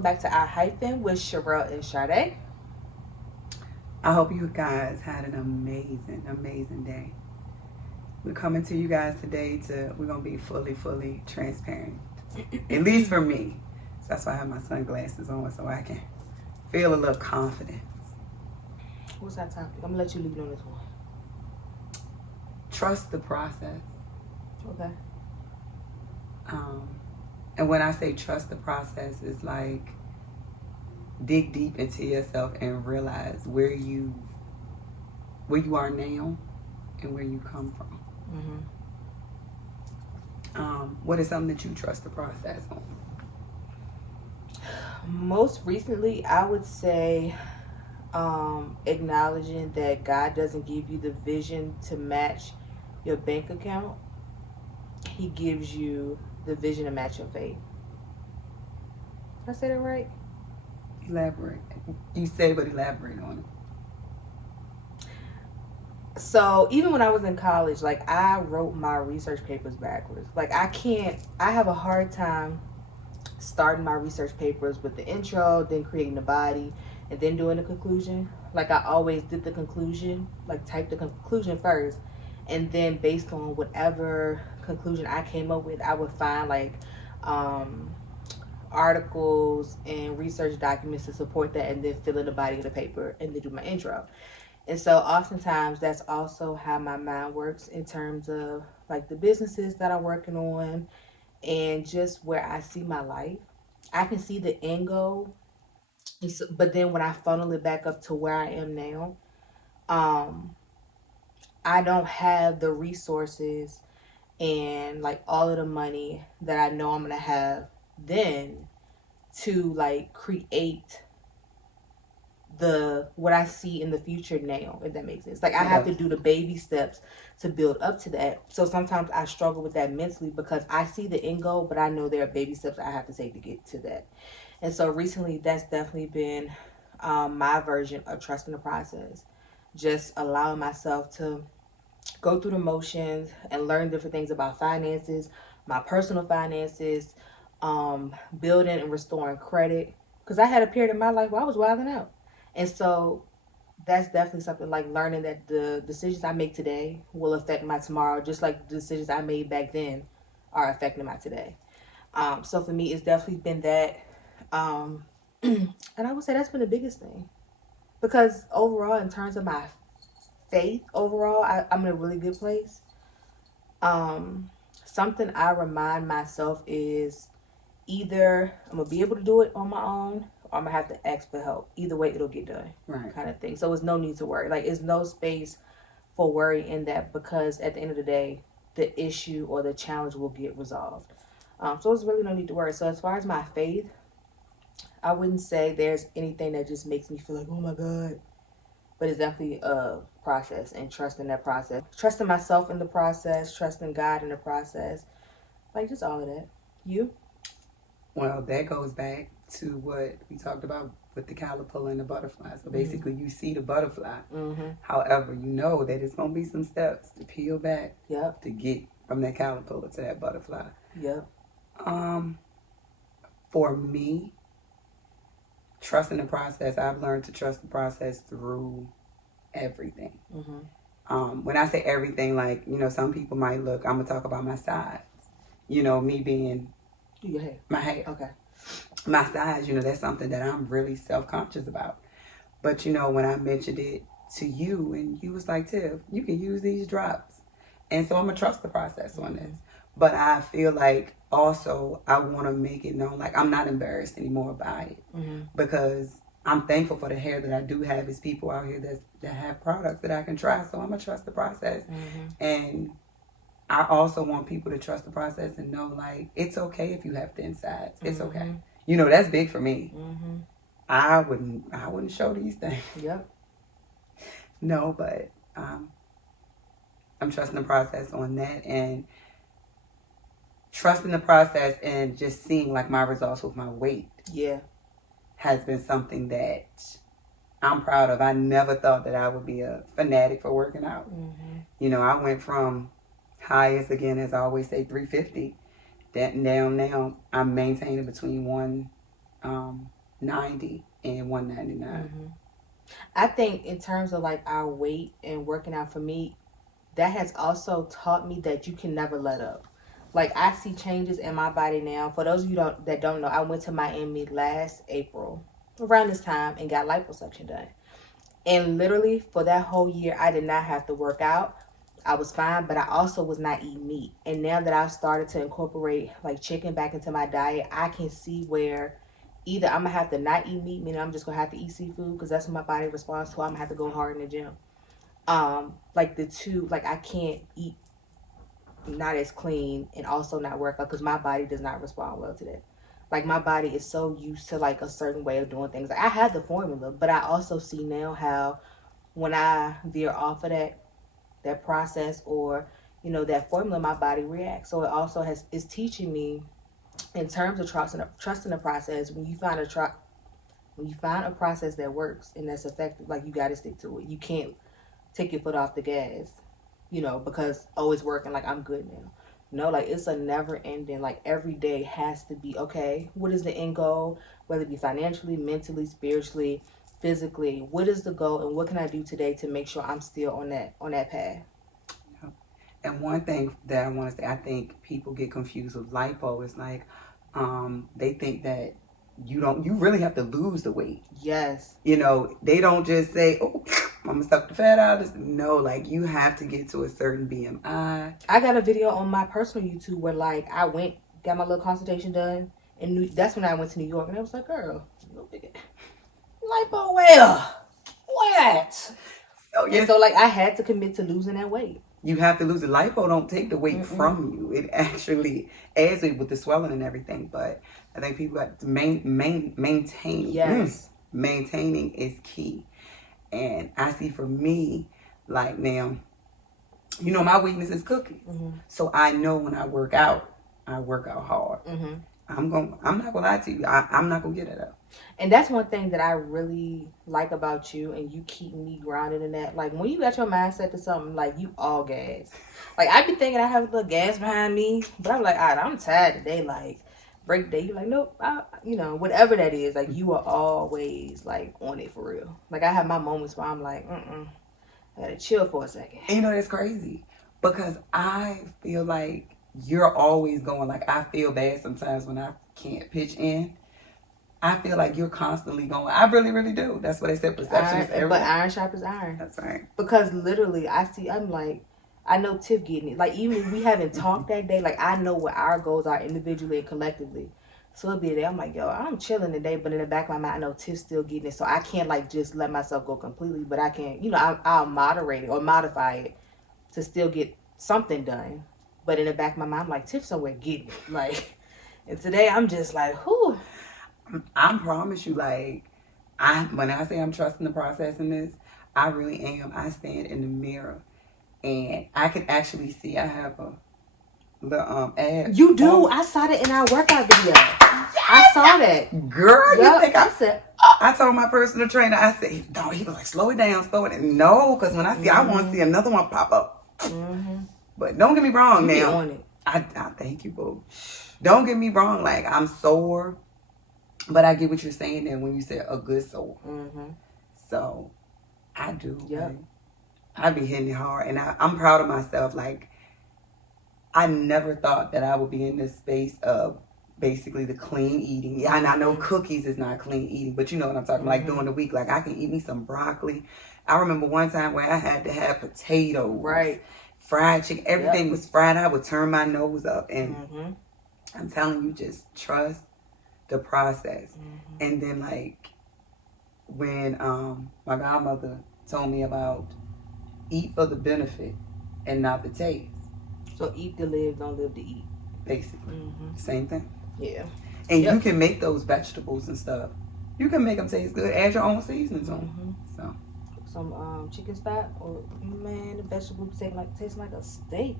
welcome back to our Hyphen with Sherelle and Sade. I hope you guys had an amazing, amazing day. We're coming to you guys today we're going to be fully transparent. At least for me. So that's why I have my sunglasses on so I can feel a little confidence. What's that topic? I'm going to let you lead on this one. Trust the process. Okay. And when I say trust the process, it's like dig deep into yourself and realize where you are now and where you come from. What is something that you trust the process on? Most recently, I would say acknowledging that God doesn't give you the vision to match your bank account. He gives you the vision to match your faith. Did I say that right? Elaborate. You say, but elaborate on it. So even when I was in college, like I wrote my research papers backwards. Like I have a hard time starting my research papers with the intro, then creating the body, and then doing the conclusion. Like I always did the conclusion, like type the conclusion first, and then based on whatever conclusion I came up with, I would find like articles and research documents to support that, and then fill in the body of the paper and then do my intro. And so oftentimes that's also how my mind works in terms of like the businesses that I'm working on and just where I see my life. I can see the end goal, but then when I funnel it back up to where I am now, I don't have the resources and like all of the money that I know I'm gonna have then to like create what I see in the future now, if that makes sense. Like I have to do the baby steps to build up to that. So sometimes I struggle with that mentally because I see the end goal, but I know there are baby steps I have to take to get to that. And so recently that's definitely been my version of trusting the process. Just allowing myself to go through the motions and learn different things about finances, my personal finances, building and restoring credit. Because I had a period in my life where I was wilding out. And so that's definitely something like learning that the decisions I make today will affect my tomorrow, just like the decisions I made back then are affecting my today. So for me, it's definitely been that. And I would say that's been the biggest thing. Because overall, in terms of my faith, overall, I'm in a really good place. Something I remind myself is either I'm going to be able to do it on my own, or I'm gonna have to ask for help. Either way, it'll get done, right? Kind of thing. So it's no need to worry. Like it's no space for worry in that, because at the end of the day, the issue or the challenge will get resolved. So it's really no need to worry. So as far as my faith, I wouldn't say there's anything that just makes me feel like, oh my God. But it's definitely a process, and trusting that process, trusting myself in the process, trusting God in the process, like just all of that. You? Well, that goes back to what we talked about with the caterpillar and the butterfly. So basically, you see the butterfly. However, you know that it's going to be some steps to peel back to get from that caterpillar to that butterfly. For me, trusting the process, I've learned to trust the process through everything. When I say everything, like, some people might look, I'm going to talk about my size. Me being your hair. My hair. Okay. My size, that's something that I'm really self-conscious about. But, when I mentioned it to you and you was like, Tiff, you can use these drops. And so I'm going to trust the process on this. But I feel like also I want to make it known, like I'm not embarrassed anymore by it. Because I'm thankful for the hair that I do have. Is people out here that have products that I can try. So I'm going to trust the process. And I also want people to trust the process and know, like, it's okay if you have thin sides. It's okay. That's big for me. I wouldn't show these things. No, but I'm trusting the process on that, and trusting the process and just seeing like my results with my weight. Has been something that I'm proud of. I never thought that I would be a fanatic for working out. I went from highest, again, as I always say, 350. That now I'm maintaining between $90 and $199. Mm-hmm. I think in terms of like our weight and working out, for me, that has also taught me that you can never let up. Like I see changes in my body now. For those of you that don't know, I went to Miami last April around this time and got liposuction done. And literally for that whole year, I did not have to work out. I was fine, but I also was not eating meat. And now that I've started to incorporate like chicken back into my diet, I can see where either I'm gonna have to not eat meat, meaning I'm just gonna have to eat seafood because that's what my body responds to. I'm gonna have to go hard in the gym. Like the two, like I can't eat not as clean and also not work out because my body does not respond well to that. Like my body is so used to like a certain way of doing things. Like I had the formula, but I also see now how when I veer off of that process or that formula, my body reacts. So it also is teaching me in terms of trusting the process. When you find a process that works and that's effective, like you got to stick to it. You can't take your foot off the gas, because it's working. Like I'm good now. No, like it's a never ending. Like every day has to be okay. What is the end goal? Whether it be financially, mentally, spiritually, physically. What is the goal, and what can I do today to make sure I'm still on that path? And one thing that I want to say, I think people get confused with lipo. Is like, they think that you really have to lose the weight. Yes. They don't just say, oh, I'm gonna suck the fat out. No, like you have to get to a certain BMI. I got a video on my personal YouTube where like I got my little consultation done, and that's when I went to New York, and I was like, girl, no big lipo where at? So yes. And so like I had to commit to losing that weight. You have to lose the lipo. Don't take the weight from you. It actually adds it with the swelling and everything. But I think people got to maintain. Yes, maintaining is key. And I see for me, like now, my weakness is cookies. Mm-hmm. So I know when I work out hard. Mm-hmm. I'm not gonna lie to you. I'm not gonna get it up. And that's one thing that I really like about you, and you keep me grounded in that. Like when you got your mindset to something, like you all gas. Like I be thinking I have a little gas behind me, but I'm like, all right, I'm tired today. Like break day, you like nope. Whatever that is, like you are always like on it for real. Like I have my moments where I'm like, I gotta chill for a second. And that's crazy because I feel like you're always going. Like I feel bad sometimes when I can't pitch in. I feel like you're constantly going. I really, really do. That's what they said. Perception is everything. But iron sharpens iron. That's right. Because literally, I'm like, I know Tiff getting it. Like even if we haven't talked that day, like I know what our goals are individually and collectively. So it'll be a day I'm like, yo, I'm chilling today, but in the back of my mind, I know Tiff's still getting it. So I can't like just let myself go completely, but I can, I'll moderate it or modify it to still get something done. But in the back of my mind, I'm like, Tiff somewhere getting it. Like, and today I'm just like, whew. I promise you, like, when I say I'm trusting the process in this, I really am. I stand in the mirror and I can actually see I have a little ad. You do? I saw that in our workout video. Yes! I saw that. Girl, you think I said, I told my personal trainer, I said, no, he was like, slow it down. No, because when I see, I want to see another one pop up. Mm-hmm. But don't get me wrong you now. On it. I thank you, boo. Don't get me wrong. Like, I'm sore. But I get what you're saying there when you say a good soul. Mm-hmm. So, I do. Yeah. Like, I be hitting it hard. And I'm proud of myself. Like, I never thought that I would be in this space of basically the clean eating. Yeah, and I know cookies is not clean eating. But you know what I'm talking about. Like, during the week. Like, I can eat me some broccoli. I remember one time where I had to have potatoes. Right. Fried chicken. Everything was fried. I would turn my nose up. And I'm telling you, just trust the process. And then like when my godmother told me about eat for the benefit and not the taste. So eat to live, don't live to eat. Basically. Same thing. Yeah. And you can make those vegetables and stuff. You can make them taste good. Add your own seasonings on them. So some chicken stock, or man, the vegetables taste like a steak.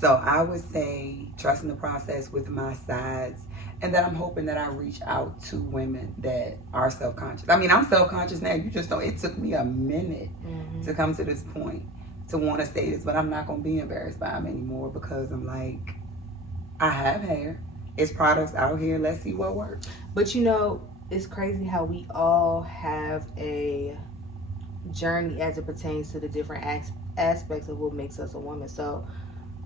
So I would say trusting the process with my sides, and then I'm hoping that I reach out to women that are self-conscious. I mean, I'm self-conscious now. You just know it took me a minute to come to this point to want to say this, but I'm not going to be embarrassed by them anymore because I'm like, I have hair It's products out here. Let's see what works. But you know, it's crazy how we all have a journey as it pertains to the different aspects of what makes us a woman. So,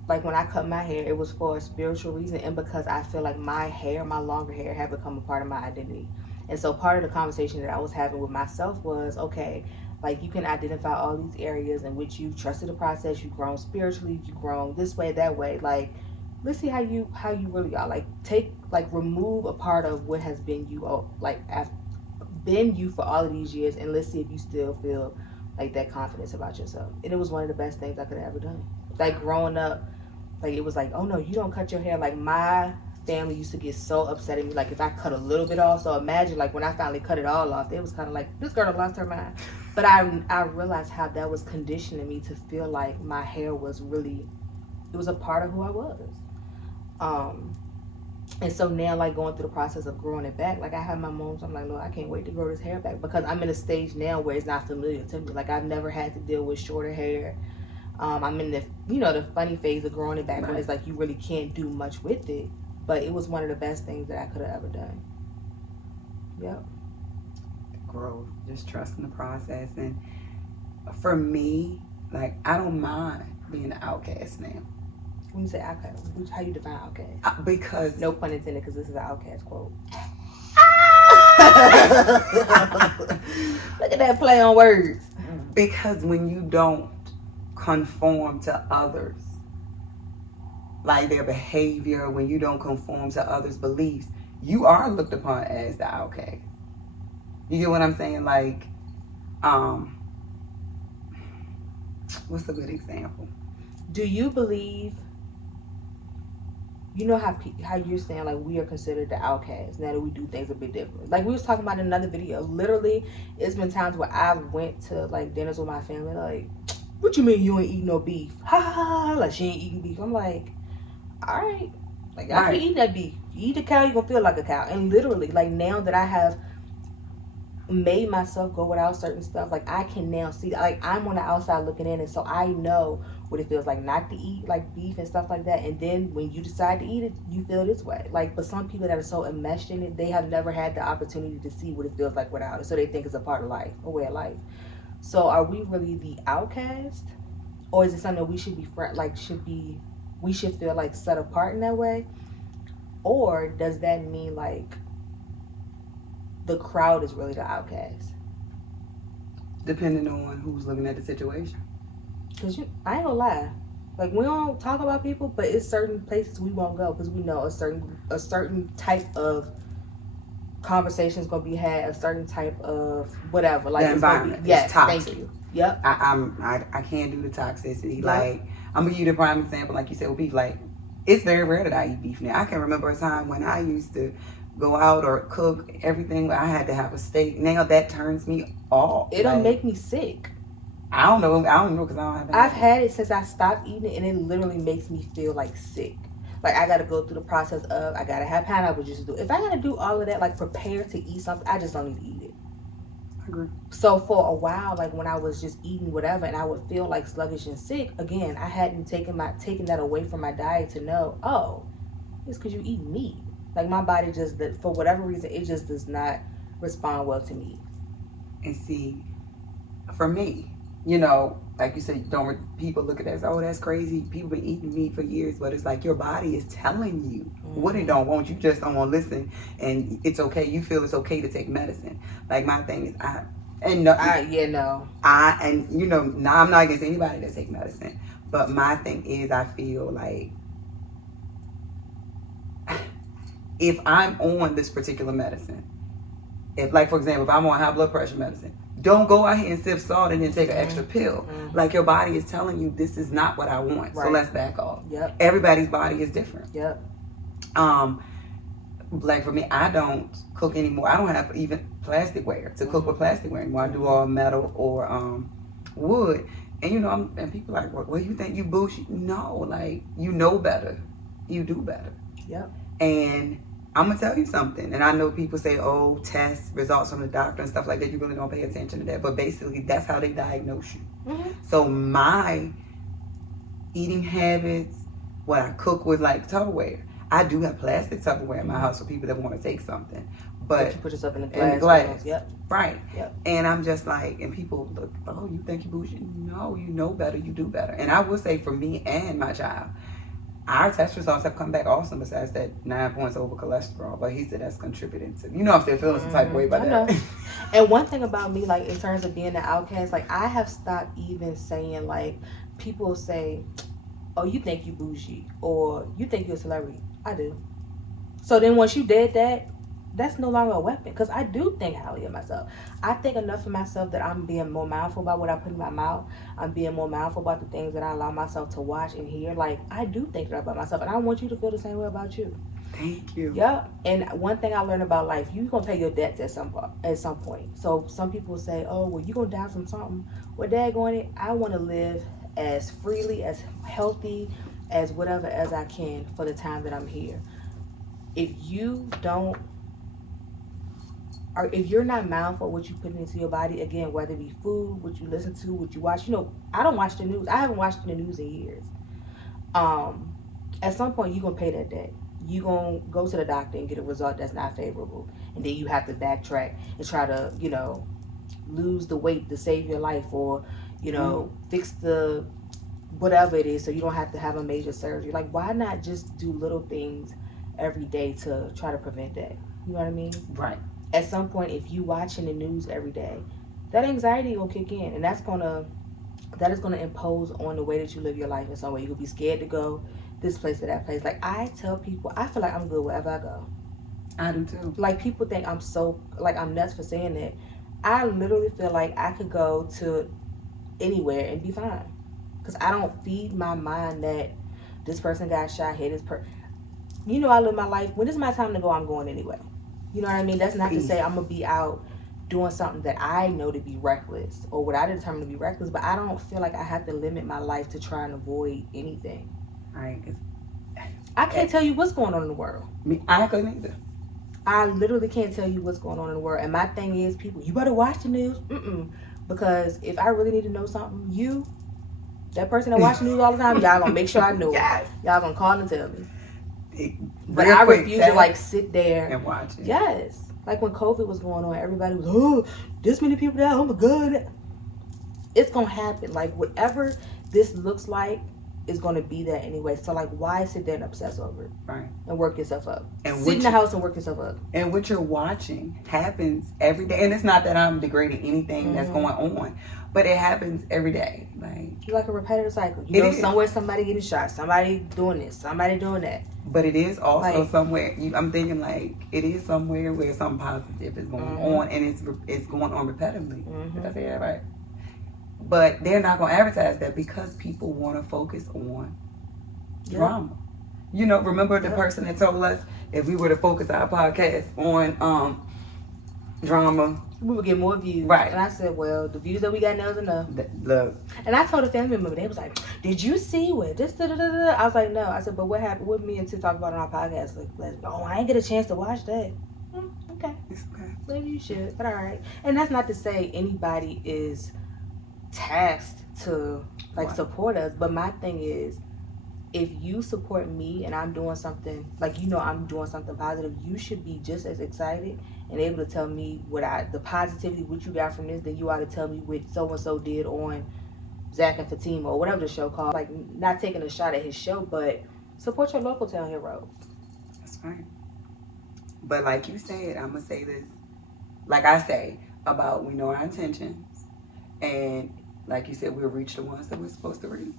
like when I cut my hair, it was for a spiritual reason, and because I feel like my hair, my longer hair, had become a part of my identity. And so, part of the conversation that I was having with myself was, okay, like you can identify all these areas in which you trusted the process, you've grown spiritually, you've grown this way, that way. Like, let's see how you really are. Like, remove a part of what has been you, been you for all of these years, and let's see if you still feel like that confidence about yourself. And it was one of the best things I could have ever done. Like growing up, like it was like, oh no, you don't cut your hair. Like my family used to get so upset at me, like if I cut a little bit off. So imagine like when I finally cut it all off, it was kind of like, this girl lost her mind. But I realized how that was conditioning me to feel like my hair was really, it was a part of who I was. And so now, like going through the process of growing it back, like I have my moments, I'm like, Lord, I can't wait to grow this hair back, because I'm in a stage now where it's not familiar to me. Like I've never had to deal with shorter hair. I'm in the, the funny phase of growing it back, when it's like you really can't do much with it. But it was one of the best things that I could have ever done. Yep. Growth, just trusting the process. And for me, like I don't mind being an outcast now. When you say outcast, how you define outcast? Because no pun intended, because this is an outcast quote. Look at that play on words. Because when you don't conform to others, like their behavior, when you don't conform to others' beliefs, you are looked upon as the outcast. You get what I'm saying? Like, what's a good example? Do you believe, you know how you're saying like we are considered the outcasts now that we do things a bit different? Like we was talking about in another video. Literally, it's been times where I went to like dinners with my family, like, what you mean you ain't eating no beef? Ha ha ha! Like she ain't eating beef. I'm like, all right, like I can eat that beef. You eat a cow, you gonna feel like a cow. And literally, like now that I have made myself go without certain stuff, like I can now see that, like I'm on the outside looking in, and so I know what it feels like not to eat like beef and stuff like that. And then when you decide to eat it, you feel this way. Like, but some people that are so enmeshed in it, they have never had the opportunity to see what it feels like without it, so they think it's a part of life, a way of life. So are we really the outcast, or is it something that we should be we should feel like set apart in that way? Or does that mean like the crowd is really the outcast? Depending on who's looking at the situation. Because I ain't gonna lie, like we don't talk about people, but it's certain places we won't go because we know a certain type of conversation is gonna be had, a certain type of whatever. Like the environment, yes, it's toxic. Thank you. Yep. I can't do the toxicity. Yep. Like I'm gonna give you the prime example, like you said with beef. Like it's very rare that I eat beef now. I can remember a time when I used to go out or cook everything, I had to have a steak. Now that turns me off. It'll make me sick. I don't know because I don't have. I've had it since I stopped eating it, and it literally makes me feel like sick. Like I gotta go through the process of I gotta have pineapple juice to do. If I gotta do all of that, like prepare to eat something, I just don't need to eat it. I agree. So for a while, like when I was just eating whatever, and I would feel like sluggish and sick, again, I hadn't taken that away from my diet to know, oh, it's because you eat meat. Like my body just, for whatever reason, it just does not respond well to meat. And see, for me, like you said, people look at that as, oh, that's crazy. People been eating meat for years, but it's like your body is telling you what it don't want. You just don't want to listen, and it's okay. You feel it's okay to take medicine. Like my thing is, now I'm not against anybody that take medicine, but my thing is, I feel like if I'm on this particular medicine, for example, if I'm on high blood pressure medicine, don't go out here and sip salt and then take an extra pill. Mm-hmm. Like your body is telling you this is not what I want. Right. So let's back off. Yep. Everybody's body is different. Yep. Like for me, I don't cook anymore. I don't have even plasticware to cook with plasticware anymore. I do all metal or wood. And and people are like, well, you think you bullshit? No, like you know better. You do better. Yep. And I'm going to tell you something. And I know people say, oh, tests, results from the doctor and stuff like that. You really don't pay attention to that. But basically, that's how they diagnose you. Mm-hmm. So my eating habits, what I cook with, like Tupperware, I do have plastic Tupperware in my house for people that want to take something. But you put yourself in the in glass. glass. Yep. Right. Yep. And I'm just like, and people look, oh, you think you bougie? No, you know better, you do better. And I will say for me and my child, our test results have come back awesome besides that 9 points over cholesterol. But he said that's contributing to, you know, I'm still feeling some type of way about that. And one thing about me, like in terms of being an outcast, like I have stopped even saying, like, people say, oh, you think you bougie or you think you're a celebrity. I do. So then once you did that, that's no longer a weapon, because I do think highly of myself. I think enough of myself that I'm being more mindful about what I put in my mouth. I'm being more mindful about the things that I allow myself to watch and hear. Like, I do think that about myself, and I want you to feel the same way about you. Thank you. Yeah. And one thing I learned about life, you're going to pay your debts at some point. So some people say, oh, well, you're going to die from something. Well, daggone it, I want to live as freely, as healthy, as whatever as I can for the time that I'm here. If you don't, or if you're not mindful of what you put into your body, again, whether it be food, what you listen to, what you watch, I don't watch the news. I haven't watched the news in years. At some point, you're going to pay that debt. You're going to go to the doctor and get a result that's not favorable. And then you have to backtrack and try to, lose the weight to save your life, or, fix the whatever it is so you don't have to have a major surgery. Like, why not just do little things every day to try to prevent that? You know what I mean? Right. At some point, if you watching the news every day, that anxiety will kick in, and that is gonna impose on the way that you live your life in some way. You'll be scared to go this place to that place. Like, I tell people, I feel like I'm good wherever I go. I do too. Like, people think I'm I'm nuts for saying that. I literally feel like I could go to anywhere and be fine, because I don't feed my mind that this person got shot here. I live my life. When it's my time to go, I'm going anyway. You know what I mean? That's not to say I'm going to be out doing something that I know to be reckless, or what I determine to be reckless, but I don't feel like I have to limit my life to try and avoid anything. Right. I can't tell you what's going on in the world. I couldn't either. I literally can't tell you what's going on in the world. And my thing is, people, you better watch the news. Because if I really need to know something, that person that watch the news all the time, y'all gonna make sure I know Yes. it. Y'all gonna call and tell me. But Real I quick, refuse to sit there and watch it. Yes. Like when COVID was going on, everybody was, oh, this many people died. Oh my God. It's gonna happen. Like, whatever this looks like is gonna be there anyway. So, like, why sit there and obsess over it? Right. And work yourself up. And sit in the house and work yourself up. And what you're watching happens every day. And it's not that I'm degrading anything that's going on, but it happens every day. Like, you're like a repetitive cycle. Somewhere somebody getting shot, somebody doing this, somebody doing that. But it is also somewhere. I'm thinking like it is somewhere where something positive is going on, and it's going on repetitively. Did I say that right? But they're not going to advertise that because people want to focus on drama. Remember the person that told us if we were to focus our podcast on drama, we would get more views. Right. And I said, well, the views that we got now is enough. Look. And I told a family member, they was like, did you see what this, da-da-da-da? I was like, no. I said, but what happened with me and Tia talked about it on our podcast? Like, oh, I ain't get a chance to watch that. Okay. It's okay. Maybe you should, but all right. And that's not to say anybody is tasked to support us, but my thing is, if you support me and I'm doing something I'm doing something positive, you should be just as excited and able to tell me the positivity what you got from this, then you ought to tell me what so and so did on Zach and Fatima or whatever the show called. Like, not taking a shot at his show, but support your local town heroes. That's right. But like you said, I'm gonna say this, like I say about we know our intentions, and like you said, we'll reach the ones that we're supposed to reach.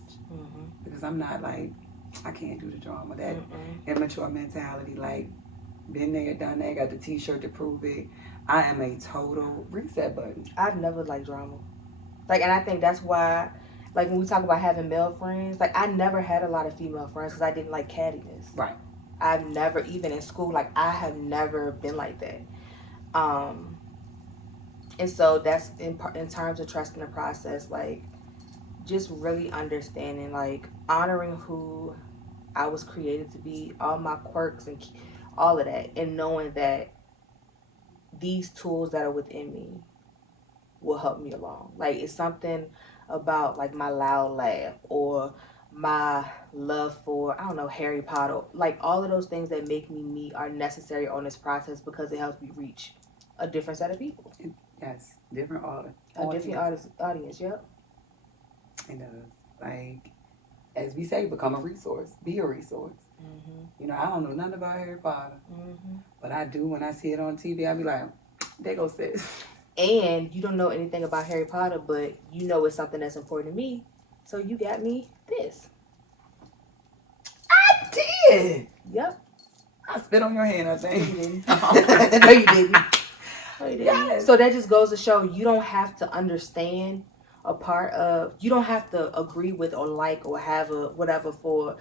Because I'm not like, I can't do the drama. That immature mentality, like, been there, done that, got the t-shirt to prove it. I am a total reset button. I've never liked drama. Like, and I think that's why, like, when we talk about having male friends, like, I never had a lot of female friends because I didn't like cattiness. Right. I've never, even in school, like, I have never been like that. And so that's in terms of trusting the process, like, just really understanding, like, honoring who I was created to be, all my quirks and all of that, and knowing that these tools that are within me will help me along. Like, it's something about, like, my loud laugh or my love for, I don't know, Harry Potter. Like all of those things that make me are necessary on this process because it helps me reach a different set of people. Yes, different audience. A different audience, yep. It does. Like, as we say, become a resource. Be a resource. Mm-hmm. You know, I don't know nothing about Harry Potter. Mm-hmm. But I do when I see it on TV. I be like, there go sis. And you don't know anything about Harry Potter, but you know it's something that's important to me. So you got me this. I did. Yep. I spit on your hand, I think. No, you didn't. No, you didn't. No, you didn't. Yes. So that just goes to show you don't have to understand a part of, you don't have to agree with or like or have a whatever for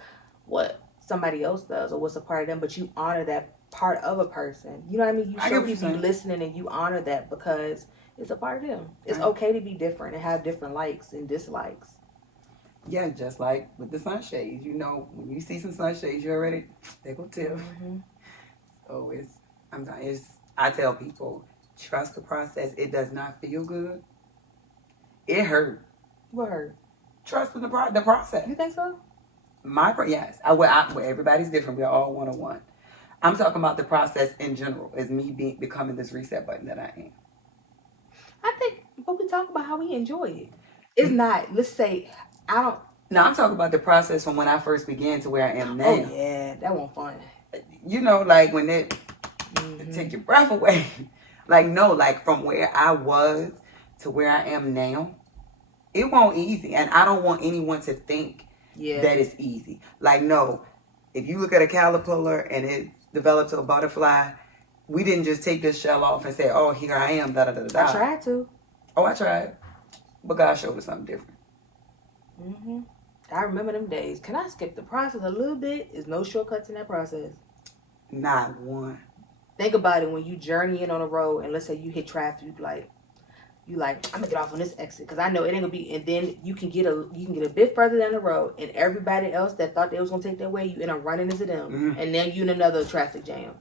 what somebody else does or what's a part of them, but you honor that part of a person. You know what I mean? You show people you listening and you honor that because it's a part of them. It's okay to be different and have different likes and dislikes. Yeah, just like with the sunshades. You know, when you see some sunshades, you already, they go tip. Mm-hmm. So I tell people, trust the process. It does not feel good. It hurt. What hurt? Trust in the process. You think so? Yes. Well, everybody's different. We're all one-on-one. I'm talking about the process in general as me becoming this reset button that I am. I think, but we talk about how we enjoy it. It's not, let's say, No, I'm talking about the process from when I first began to where I am now. Oh, yeah. That wasn't fun. You know, like when it take your breath away. Like, no, like from where I was to where I am now, it won't easy. And I don't want anyone to think that it's easy. Like, no, if you look at a caterpillar and it developed to a butterfly, we didn't just take this shell off and say, oh, here I am, da da da da. I tried to. Oh, I tried. But God showed us something different. Mm-hmm. I remember them days. Can I skip the process a little bit? There's no shortcuts in that process. Not one. Think about it when you journey in on a road and let's say you hit traffic, you like, I'm gonna get off on this exit because I know it ain't gonna be, and then you can get a bit further down the road and everybody else that thought they was gonna take their way, you end up running into them, and then you in another traffic jam.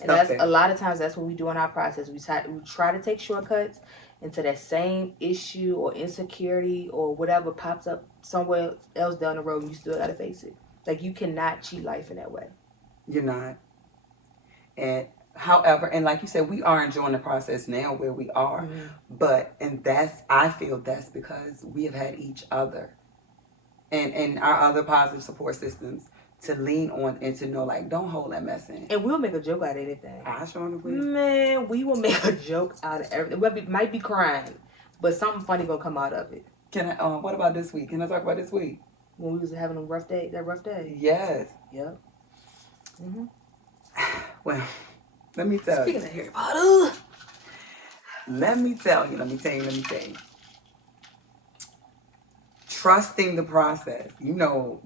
And that's a lot of times that's what we do in our process. We try to take shortcuts into that same issue or insecurity or whatever pops up somewhere else down the road, and you still gotta face it. Like you cannot cheat life in that way. You're not. And however, and like you said, we are enjoying the process now where we are. I feel that's because we have had each other and our other positive support systems to lean on and to know, like, don't hold that mess in. And we'll make a joke out of anything. I sure will. Man, we will make a joke out of everything. We might be crying, but something funny gonna come out of it. What about this week? Can I talk about this week? When we was having that rough day? Yes. Yep. Mm-hmm. Well, let me tell you. Speaking of Harry Potter. Let me tell you. Trusting the process. You know,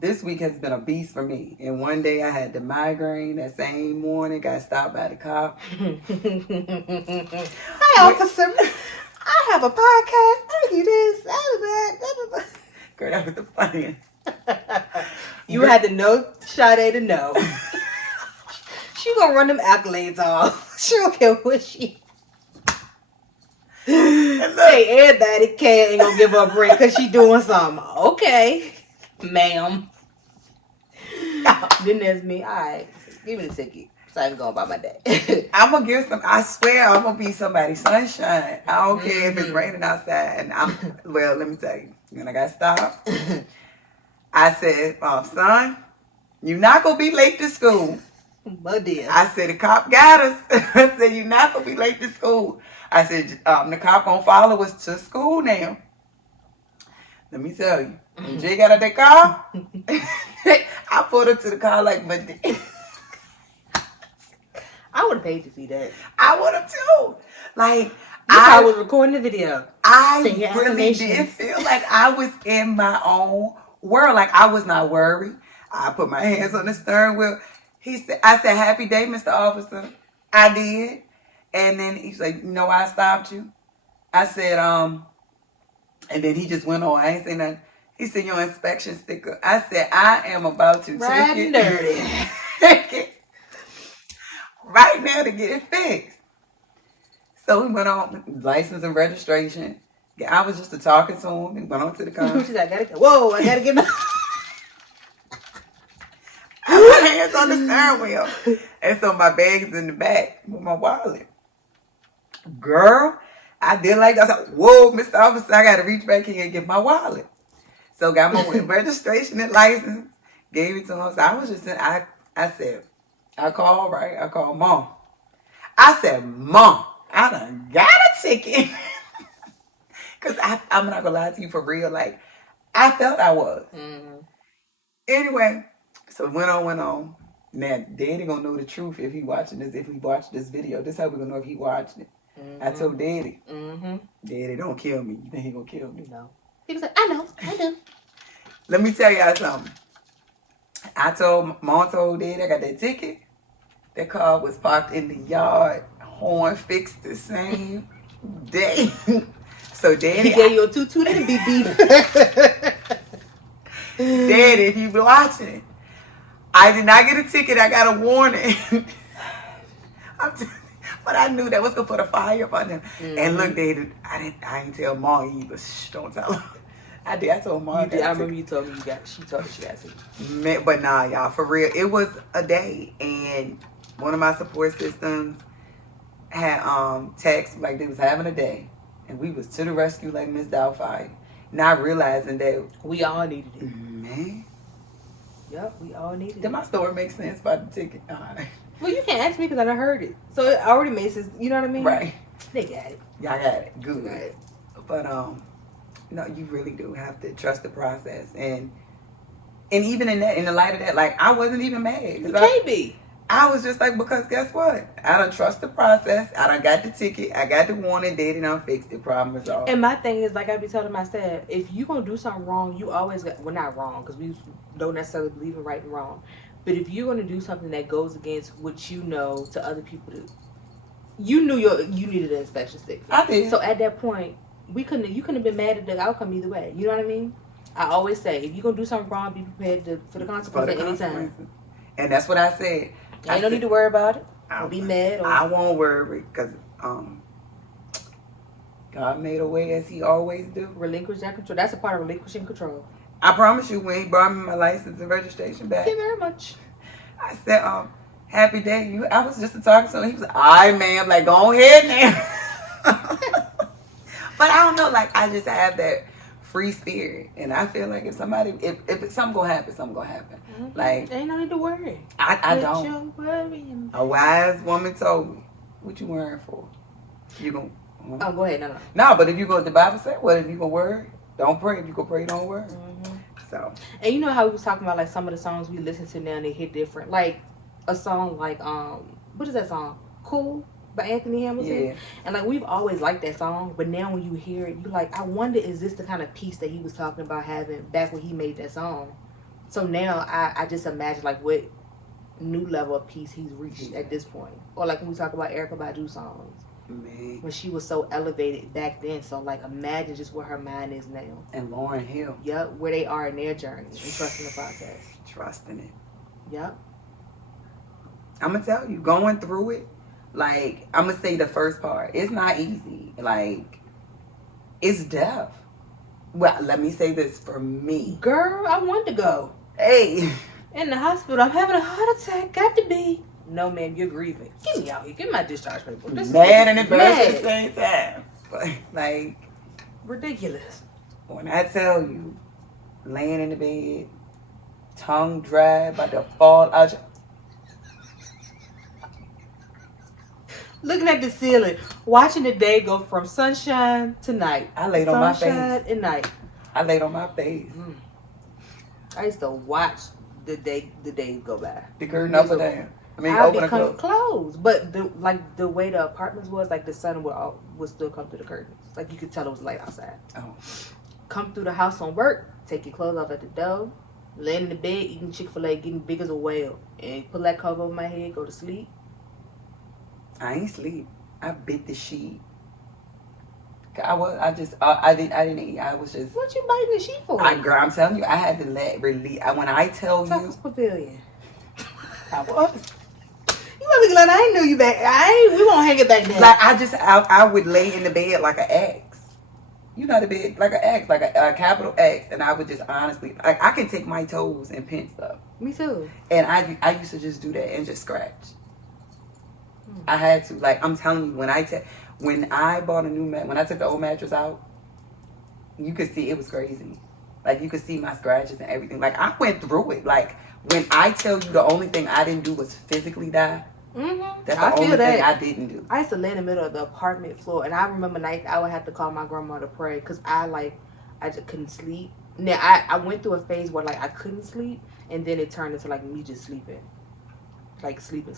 this week has been a beast for me. And one day I had the migraine. That same morning, got stopped by the cop. Hi, officer. I have a podcast. I do this. I do that. Girl, that was the funniest. You had to know Sade to know. She gonna run them accolades off. She don't care what she. Hey, everybody ain't gonna give her a break because she doing something. Okay, ma'am. Then there's me. All right, give me the ticket so I can go about my day. I'm gonna give some. I swear, I'm gonna be somebody's sunshine. I don't care if it's raining outside. And well, let me tell you. When I got stopped, I said, son, you're not gonna be late to school. My dear. I said, the cop got us. I said, you're not going to be late to school. I said, the cop going to follow us to school now. Let me tell you, when Jay got out that car, I put her to the car like, but I would have paid to see that. I would have too. Like, I was recording the video. I really did feel like I was in my own world. Like, I was not worried. I put my hands on the steering wheel. I said, happy day, Mr. Officer. I did. And then he's like, you know why I stopped you? I said, and then he just went on. I ain't saying nothing. He said, your inspection sticker. I said, I am about to take it. Dirty. Right now to get it fixed. So we went on license and registration. I was just talking to him and went on to the car. She's like, I gotta go. Whoa, I gotta get my. I put my hands on the steering wheel. And so my bag's in the back with my wallet. Girl, I did like that. I was like, whoa, Mr. Officer, I got to reach back here and get my wallet. So got my registration and license, gave it to him. So I was just, I said, I called, right? I called Mom. I said, Mom, I done got a ticket. Because I'm not going to lie to you for real. Like, I felt I was. Mm-hmm. Anyway, so went on. Now, Daddy gonna know the truth if he watch this video. This how we gonna know if he watching it. Mm-hmm. I told Daddy. Mm-hmm. Daddy, don't kill me. You think he gonna kill me? No. He was like, I know. Let me tell y'all something. Mom told Daddy I got that ticket. That car was parked in the yard. Horn fixed the same day. So Daddy, he gave you a tutu and beep beep. Daddy, if you be watching, I did not get a ticket. I got a warning. But I knew that was gonna put a fire up on them. Mm-hmm. And look, Daddy, I didn't tell Mom either. Shh, don't tell her. I did. I told Mom. You did. I remember you told me she told me she got ticket. But nah, y'all, for real, it was a day, and one of my support systems had text like they was having a day, and we was to the rescue like Miss Doubtfire. Not realizing that we all needed it. Man. Yep, we all needed it. Did my story make sense about the ticket? Well, you can't ask me because I done heard it. So it already made sense. You know what I mean? Right. They got it. Y'all got it. Good. Right. But, no, you really do have to trust the process. And even in the light of that, like, I wasn't even mad. You can't be. I was just like, because guess what? I don't trust the process. I done got the ticket. I got the warning. Daddy done fixed it. Problem is all. And my thing is, like I be telling my staff, if you gonna do something wrong, you always got, well, not wrong, because we don't necessarily believe in right and wrong. But if you're gonna do something that goes against what you know to other people to, you knew you needed an inspection sticker. I did. So at that point, you couldn't have been mad at the outcome either way. You know what I mean? I always say, if you're gonna do something wrong, be prepared for the consequences at any time. And that's what I said. You don't need to worry about it. I'll be mad. I won't worry because God made a way as He always do. Relinquish that control. That's a part of relinquishing control. I promise you, when He brought me my license and registration back. Thank you very much. I said, happy day. I was just talking to him. He was like, all right, man. I'm like, go ahead now. But I don't know. Like, I just have that free spirit, and I feel like if something gonna happen, something gonna happen. Mm-hmm. Like, ain't no need to worry. I don't. A wise woman told me, "What you worrying for? You gonna?" Oh, go ahead. No. But if you go, the Bible said, "What if you gonna worry? Don't pray. If you gonna pray, don't worry." Mm-hmm. So. And you know how we was talking about like some of the songs we listen to now, they hit different. Like a song like what is that song? Cool. By Anthony Hamilton. Yeah. And like we've always liked that song, but now when you hear it, you like, I wonder, is this the kind of peace that he was talking about having back when he made that song? So now I just imagine like what new level of peace he's reached at this point. Or like when we talk about Erykah Badu songs. Man. When she was so elevated back then. So like imagine just where her mind is now. And Lauryn Hill. Yep, where they are in their journey and trusting the process. Trusting it. Yep. I'm gonna tell you, going through it, like, I'm going to say the first part. It's not easy. Like, it's death. Well, let me say this for me. Girl, I want to go. Hey. In the hospital, I'm having a heart attack. Got to be. No, ma'am, you're grieving. Get me out here. Get my discharge paper. Mad and embarrassed at the same time. But, like. Ridiculous. When I tell you, laying in the bed, tongue dry, about to fall out. Looking at the ceiling, watching the day go from sunshine to night. I laid on my face. Sunshine and night. I laid on my face. I used to watch the day go by. The curtain up and down. I mean, I'll open and close. Closed. But the way the apartments was, like the sun would still come through the curtains. Like you could tell it was light outside. Oh. Come through the house on work, take your clothes off at the door, lay in the bed, eating Chick-fil-A, getting big as a whale, and pull that cover over my head, go to sleep. I ain't sleep. I bit the sheet. I didn't eat. I was just. What you biting the sheet for? Girl, I'm telling you, I had to release. When I tell you, Pavilion. I was. You might be glad I ain't know you back. We won't hang it back there. Like I would lay in the bed like an ex. You know, to be like an X, like a capital X, and I would just honestly, like, I can take my toes and pin stuff. Me too. And I used to just do that and just scratch. I had to, like, I'm telling you, when I bought a new when I took the old mattress out, you could see it was crazy. Like, you could see my scratches and everything. Like, I went through it. Like, when I tell you the only thing I didn't do was physically die, that's the only thing I didn't do. I used to lay in the middle of the apartment floor, and I remember nights I would have to call my grandma to pray because I just couldn't sleep. Now I went through a phase where like I couldn't sleep, and then it turned into like me just sleeping, like sleeping.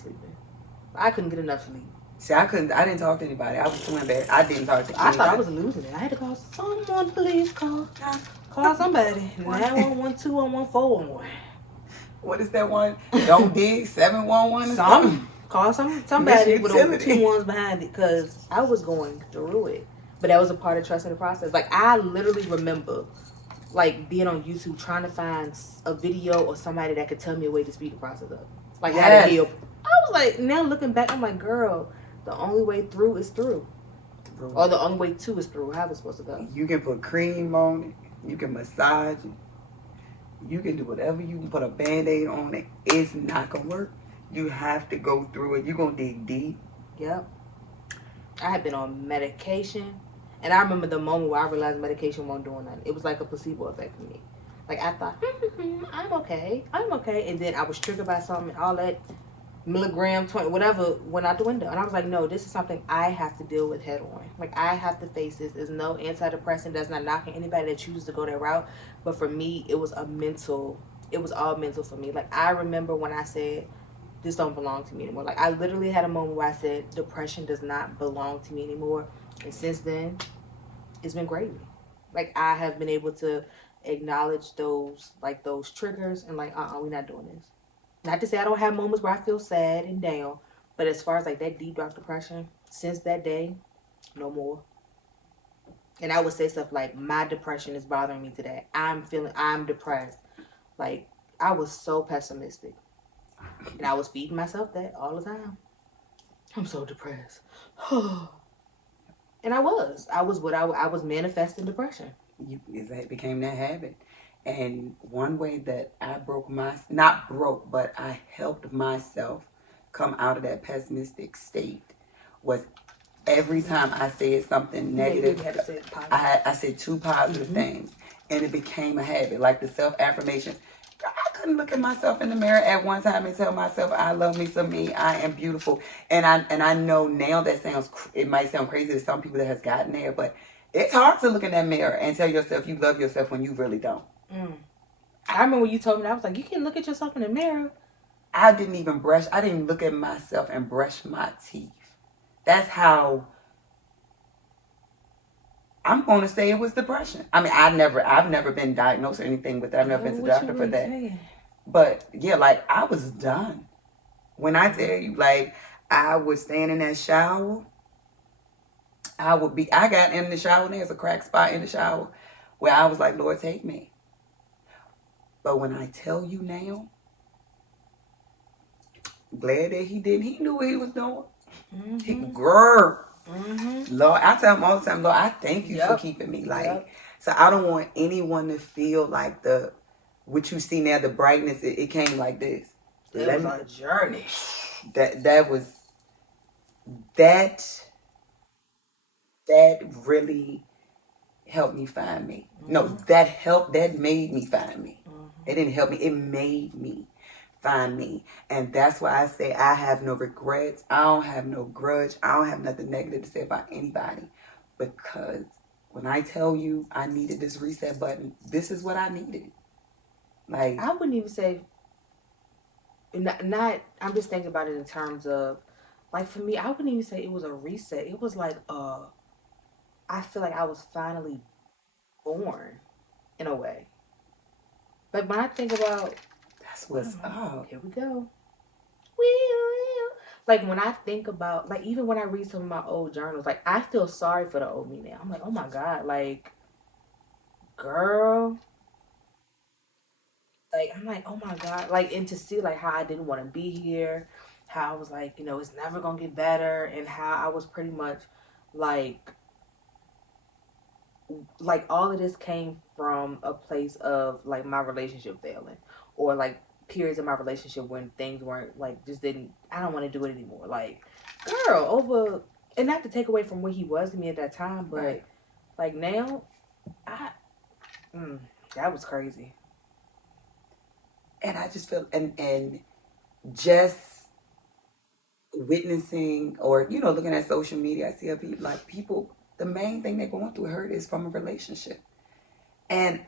I couldn't get enough sleep. See, I didn't talk to anybody. I was too embarrassed. I didn't talk to anybody. I thought I was losing it. I had to call someone, please call somebody. 911, 211, 411. What is that one? Don't dig 711 or something. Call somebody with the 2 ones behind it, because I was going through it. But that was a part of trusting the process. Like, I literally remember like being on YouTube trying to find a video or somebody that could tell me a way to speed the process up. Like, how to heal. I was like, now looking back, I'm like, girl, the only way through is through. Or the only way to is through. How it's supposed to go. You can put cream on it. You can massage it. You can do whatever. You can put a Band-Aid on it. It's not going to work. You have to go through it. You're going to dig deep. Yep. I had been on medication. And I remember the moment where I realized medication wasn't doing nothing. It was like a placebo effect for me. Like, I thought, I'm okay. And then I was triggered by something, and all that milligram, 20, whatever, went out the window. And I was like, no, this is something I have to deal with head on. Like, I have to face this. There's no antidepressant. That's not knocking anybody that chooses to go that route. But for me, it was all mental for me. Like, I remember when I said, this don't belong to me anymore. Like, I literally had a moment where I said, depression does not belong to me anymore. And since then, it's been great. Like, I have been able to acknowledge those triggers and like, we're not doing this. Not to say I don't have moments where I feel sad and down, but as far as like that deep dark depression, since that day, no more. And I would say stuff like, my depression is bothering me today. I'm depressed. Like, I was so pessimistic. And I was feeding myself that all the time. I'm so depressed. And I was manifesting depression. It became that habit. And one way that I but I helped myself come out of that pessimistic state was every time I said something negative, I said 2 positive things. And it became a habit, like the self-affirmation. I couldn't look at myself in the mirror at one time and tell myself, I love me some me, I am beautiful. And I know now it might sound crazy to some people that has gotten there, but it's hard to look in that mirror and tell yourself you love yourself when you really don't. I remember when you told me that, I was like, you can look at yourself in the mirror. I didn't look at myself and brush my teeth. That's how I'm going to say it was depression. I mean, I've never been diagnosed or anything with that. I've never been to the doctor for that. Saying? But yeah, like, I was done. When I tell you, like, I would stand in that shower. I got in the shower, and there's a crack spot in the shower where I was like, Lord, take me. But when I tell you now, glad that he didn't. He knew what he was doing. Girl. Lord, I tell him all the time, Lord, I thank you for keeping me. Like, so I don't want anyone to feel like what you see now, the brightness, it came like this. It was a journey. That really helped me find me. No, that made me find me. It didn't help me, it made me find me. And that's why I say I have no regrets. I don't have no grudge. I don't have nothing negative to say about anybody. Because when I tell you I needed this reset button, this is what I needed. Like, I wouldn't even say, not I'm just thinking about it in terms of, like, for me, I wouldn't even say it was a reset. It was like, I feel like I was finally born, in a way. Like, when I think about, that's what's up. Here we go. Like, when I think about, like, even when I read some of my old journals, like, I feel sorry for the old me now. I'm like, oh my God, like, girl. Like, I'm like, oh my God. Like, and to see, like, how I didn't want to be here, how I was like, it's never going to get better, and how I was pretty much, like, like all of this came from a place of like my relationship failing, or like periods of my relationship when things weren't like just didn't. I don't want to do it anymore. Like, girl, over, and not to take away from what he was to me at that time, but Right. like now, I that was crazy. And I just feel and just witnessing or looking at social media, I see people, the main thing they're going through hurt is from a relationship. And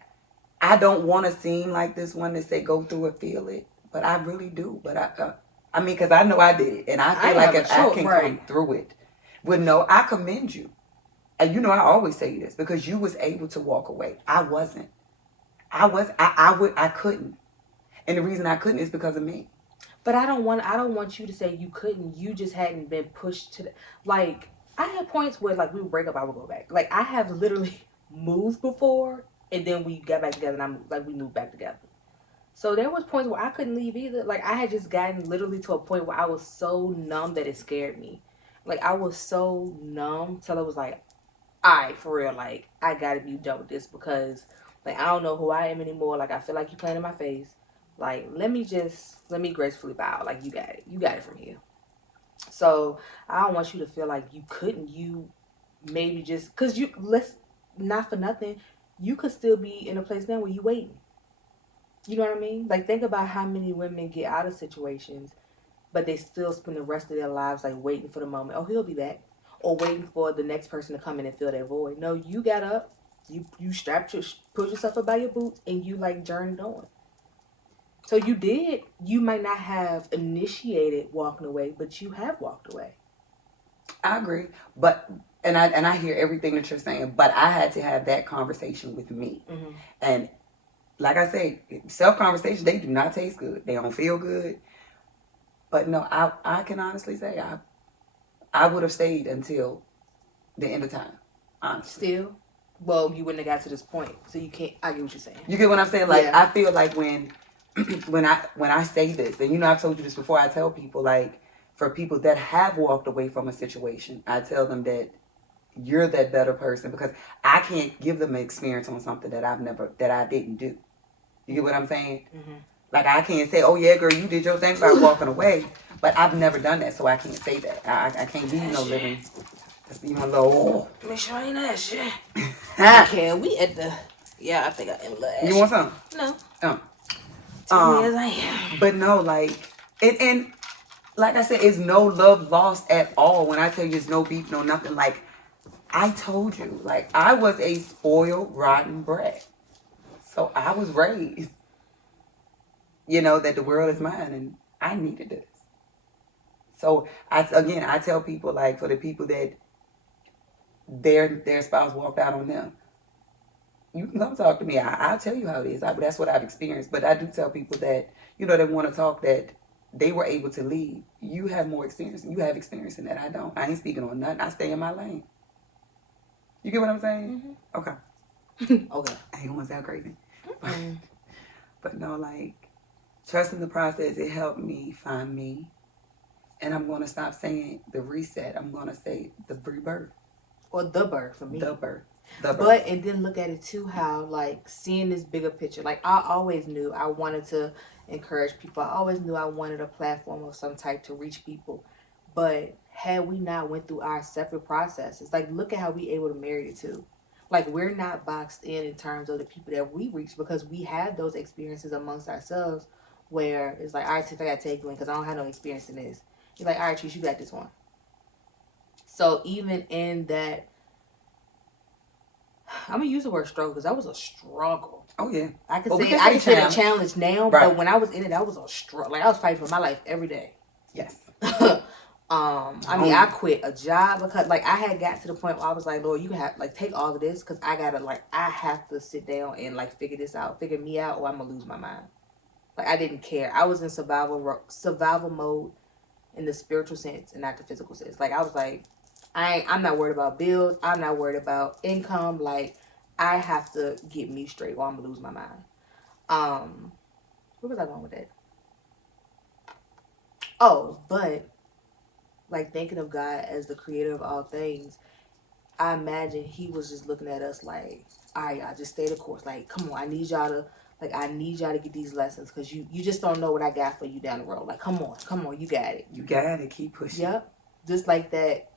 I don't want to seem like this one that say go through it, feel it, but I really do. But I mean, because I know I did, and I feel like if I can come through it, but no, I commend you. And I always say this because you was able to walk away. I wasn't. I couldn't, and the reason I couldn't is because of me. But I don't want you to say you couldn't. You just hadn't been pushed to the, like, I had points where like we would break up, I would go back. Like I have literally moved before, and then we got back together, and I'm like we moved back together. So there was points where I couldn't leave either. Like I had just gotten literally to a point where I was so numb that it scared me. Like I was so numb till I was like, all right, for real, like I gotta be done with this because like I don't know who I am anymore. Like I feel like you playing in my face. Like let me gracefully bow. Like you got it from here. So I don't want you to feel like you couldn't. You maybe just because you let's not for nothing. You could still be in a place now where you waiting. You know what I mean? Like think about how many women get out of situations, but they still spend the rest of their lives like waiting for the moment. Oh, he'll be back, or waiting for the next person to come in and fill that void. No, you got up, you strapped your put yourself up by your boots, and you like journeyed on. So you did. You might not have initiated walking away, but you have walked away. I agree, but and I hear everything that you're saying, but I had to have that conversation with me, and like I say, self conversations they do not taste good. They don't feel good. But no, I can honestly say I would have stayed until the end of time. Honestly. Still, well, you wouldn't have got to this point, so you can't. I get what you're saying. You get what I'm saying? Like I feel like when when I say this, and I've told you this before, I tell people like for people that have walked away from a situation, I tell them that you're that better person because I can't give them an experience on something that I didn't do. You get what I'm saying? Mm-hmm. Like I can't say, oh yeah, girl, you did your thing by walking away, but I've never done that, so I can't say that. I can't be no living. You know, little. Make sure I ain't that shit. Okay, we at the. Yeah, I think I am. You want some? No. Tell me as I am. But no, like, and like I said, it's no love lost at all. When I tell you it's no beef, no nothing. Like I told you, like I was a spoiled, rotten brat, so I was raised. That the world is mine, and I needed this. So I tell people like for the people that their spouse walked out on them, you can come talk to me. I'll tell you how it is. That's what I've experienced. But I do tell people that they want to talk that they were able to leave. You have more experience. You have experience in that. I don't. I ain't speaking on nothing. I stay in my lane. You get what I'm saying? Mm-hmm. Okay. Okay. I ain't gonna sound crazy, but no, like trusting the process. It helped me find me. And I'm going to stop saying the reset. I'm going to say the rebirth. Or the birth for me. The birth. But, and then look at it too, how, like, seeing this bigger picture. Like, I always knew I wanted to encourage people. I always knew I wanted a platform of some type to reach people. But had we not went through our separate processes, like, look at how we able to marry the two. Like, we're not boxed in terms of the people that we reach because we had those experiences amongst ourselves where it's like, all right, Tiff, I got to take you in because I don't have no experience in this. You're like, all right, Trish, you got this one. So even in that, I'm gonna use the word struggle because that was a struggle. Oh yeah, I can say a challenge now, right. But when I was in it, that was a struggle. Like I was fighting for my life every day. Yes. I quit a job because like I had got to the point where I was like, Lord, you have like take all of this because I have to sit down and like figure me out, or I'm gonna lose my mind. Like I didn't care. I was in survival mode. In the spiritual sense and not the physical sense. Like I was like, I'm not worried about bills. I'm not worried about income. Like I have to get me straight or I'm gonna lose my mind. Where was I going with that? Oh, but like thinking of God as the creator of all things, I imagine he was just looking at us like, all right, y'all, just stay the course. Like, come on, I need y'all to get these lessons because you just don't know what I got for you down the road. Like, come on, you got it. You got it. Keep pushing. Yep. Just like that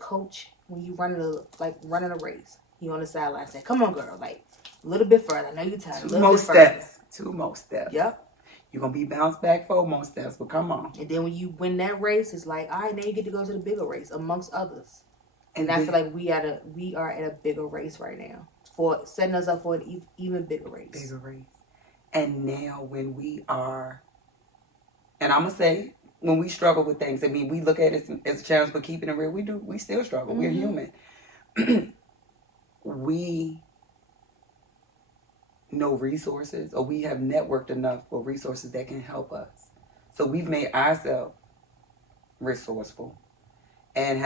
coach when you running a race. He on the sideline saying, come on, girl, like a little bit further. I know you're tired. Two more steps. Yep. You're going to be bounced back 4 more steps, but come on. And then when you win that race, it's like, all right, now you get to go to the bigger race amongst others. And I feel like we are at a bigger race right now for setting us up for an even bigger race. And now when we are, and I'm going to say, when we struggle with things, I mean, we look at it as a challenge, but keeping it real, we still struggle. We're human. We know resources, or we have networked enough for resources that can help us. So we've made ourselves resourceful and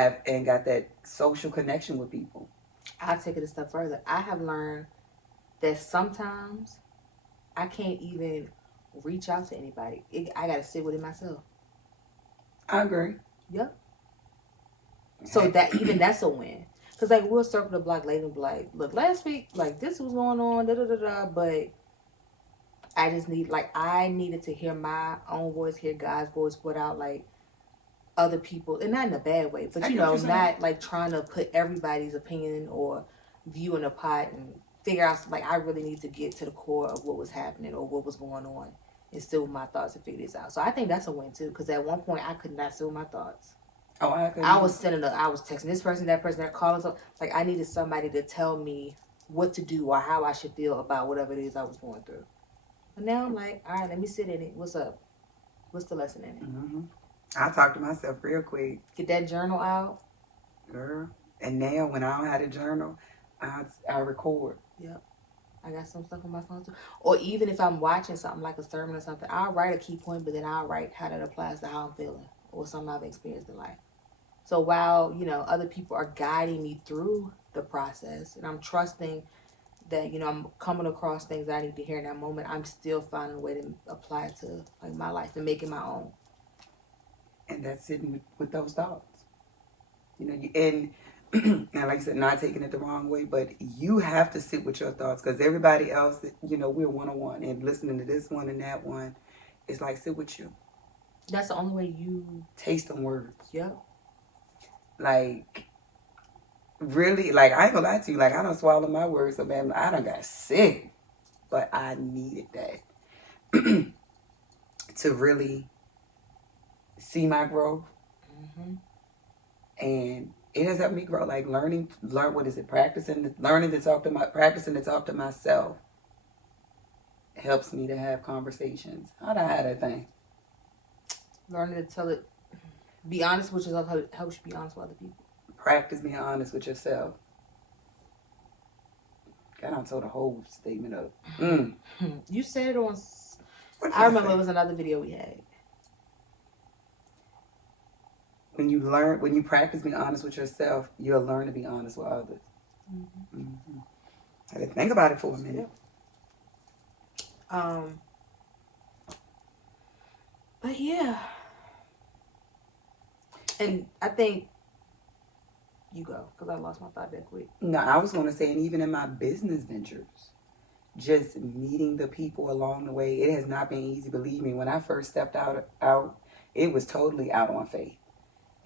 got that social connection with people. I'll take it a step further. I have learned that sometimes I can't even reach out to anybody. I got to sit with it myself. I agree. Yep. So that's a win. Because, like, we'll circle the block later and be like, look, last week, like, this was going on, but I just I needed to hear my own voice, hear God's voice without, like, other people, and not in a bad way, but, not, like, trying to put everybody's opinion or view in a pot and figure out, like, I really need to get to the core of what was happening or what was going on and still with my thoughts and figure this out. So I think that's a win, too, because at one point I could not sit with my thoughts. Oh, I was texting this person, that person, that calling. So, like, I needed somebody to tell me what to do or how I should feel about whatever it is I was going through. But now I'm like, all right, let me sit in it. What's up? What's the lesson in it? Mm-hmm. I talk to myself real quick. Get that journal out. Girl. And now when I don't have a journal, I record. Yep. I got some stuff on my phone too. Or even if I'm watching something like a sermon or something, I'll write a key point, but then I'll write how that applies to how I'm feeling or something I've experienced in life. So while, other people are guiding me through the process and I'm trusting that, I'm coming across things I need to hear in that moment, I'm still finding a way to apply it to, like, my life and make it my own. And that's sitting with those thoughts. And like I said, not taking it the wrong way, but you have to sit with your thoughts because everybody else, we're one-on-one and listening to this one and that one. It's like, sit with you. That's the only way you taste them words. Yeah. Like, really, like, I ain't gonna lie to you. Like, I done swallowed my words so bad. I done got sick. But I needed that to really see my growth. Mm-hmm. And it has helped me grow. Like, learning what is it? Practicing to talk to myself helps me to have conversations. How'd I have that thing? Learning to tell it. Be honest with yourself helps you be honest with other people. Practice being honest with yourself. God, I told the whole statement up. You said it on. I remember it was another video we had. When you practice being honest with yourself, you'll learn to be honest with others. Mm-hmm. Mm-hmm. I had to think about it for a minute. Yep. But yeah. And I think you go, because I lost my thought that quick. No, I was going to say, and even in my business ventures, just meeting the people along the way, it has not been easy. Believe me, when I first stepped out, it was totally out on faith.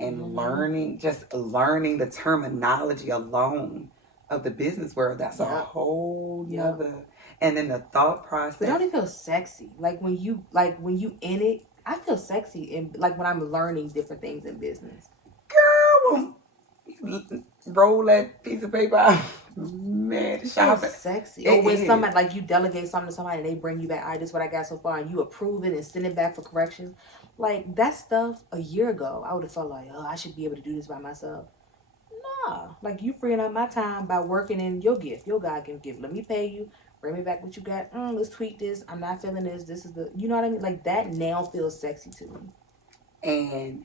And learning the terminology alone of the business world, that's a whole nother. And then the thought process. But don't it feel sexy? Like when you in it, I feel sexy and like when I'm learning different things in business. Girl, roll that piece of paper out. Man, it feels sexy. Or when somebody, like, you delegate something to somebody and they bring you back, all right, this is what I got so far, and you approve it and send it back for corrections. Like, that stuff a year ago, I would have felt like, oh, I should be able to do this by myself. Nah. Like, you freeing up my time by working in your gift, your God-given gift. Let me pay you. Bring me back what you got. Let's tweak this. I'm not feeling this. This is the, you know what I mean? Like, that now feels sexy to me. And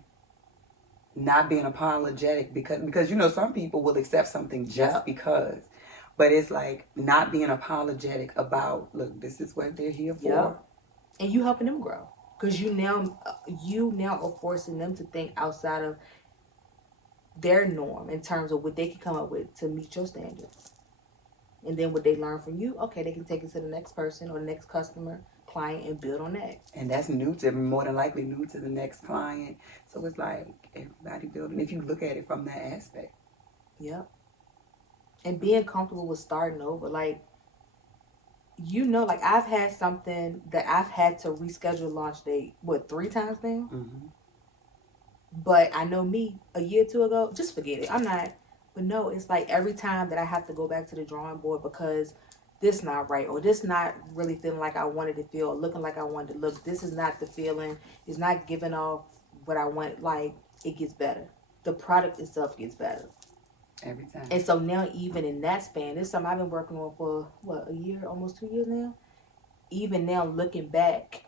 not being apologetic because some people will accept something just because. But it's like not being apologetic about, look, this is what they're here for. Yep. And you helping them grow. Because you now are forcing them to think outside of their norm in terms of what they can come up with to meet your standards. And then what they learn from you, okay, they can take it to the next person or the next customer, client, and build on that. And that's more than likely new to the next client. So it's like everybody building, if you look at it from that aspect. Yep. And being comfortable with starting over. Like, like I've had something that I've had to reschedule launch date, 3 times now? Mm-hmm. But I know me, a year or two ago, just forget it. I'm not. But no, it's like every time that I have to go back to the drawing board because this not right, or this not really feeling like I wanted to feel, or looking like I wanted to look. This is not the feeling. It's not giving off what I want. Like, it gets better. The product itself gets better. Every time. And so now, even in that span, this is something I've been working on for, a year, almost 2 years now. Even now, looking back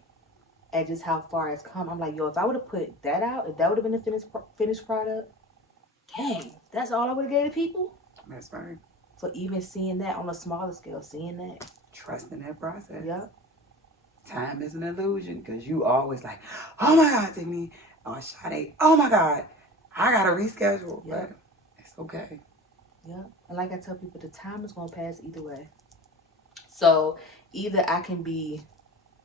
at just how far it's come, I'm like, yo, if I would have put that out, if that would have been the finished product, dang, that's all I would have gave to people. That's right. So even seeing that on a smaller scale, seeing that. Trusting that process. Yep. Time is an illusion because you always like, oh my God, Tiffany, or Sade, oh my God, I got to reschedule. Yep. But it's okay. Yeah. And like I tell people, the time is going to pass either way. So either I can be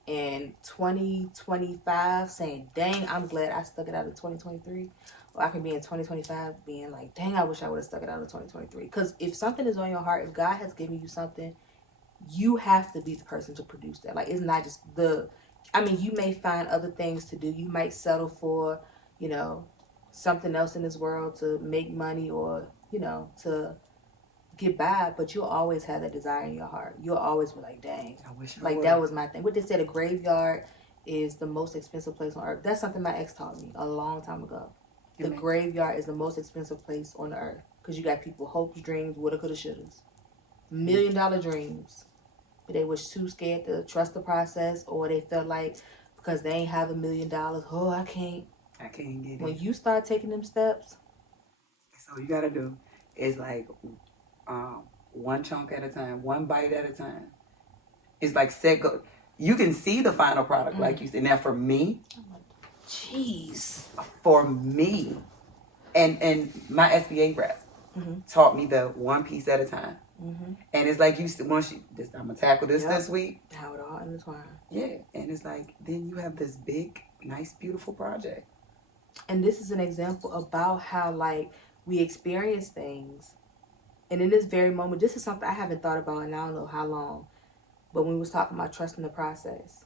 in 2025 saying, dang, I'm glad I stuck it out of 2023. Or I can be in 2025 being like, dang, I wish I would have stuck it out of 2023. Because if something is on your heart, if God has given you something, you have to be the person to produce that. Like, it's not just you may find other things to do. You might settle for, something else in this world to make money or, to get by, but you'll always have that desire in your heart. You'll always be like, dang, I wish I like would. that was my thing. What they said, a graveyard is the most expensive place on earth. That's something my ex taught me a long time ago. The graveyard is the most expensive place on the earth because you got people hopes, dreams, woulda, coulda, shouldas, $1 million dreams, but they was too scared to trust the process, or they felt like because they ain't have $1 million, oh, I can't get it. When you start taking them steps, so you gotta do is like one chunk at a time, one bite at a time. It's like you can see the final product, like you said. Now for me, jeez. For me, and my SBA rep taught me the one piece at a time. Mm-hmm. And it's like I'm gonna tackle this week. How it all intertwined. Yeah, and it's like then you have this big, nice, beautiful project. And this is an example about how we experience things, and in this very moment, this is something I haven't thought about in I don't know how long. But when we was talking about trusting the process,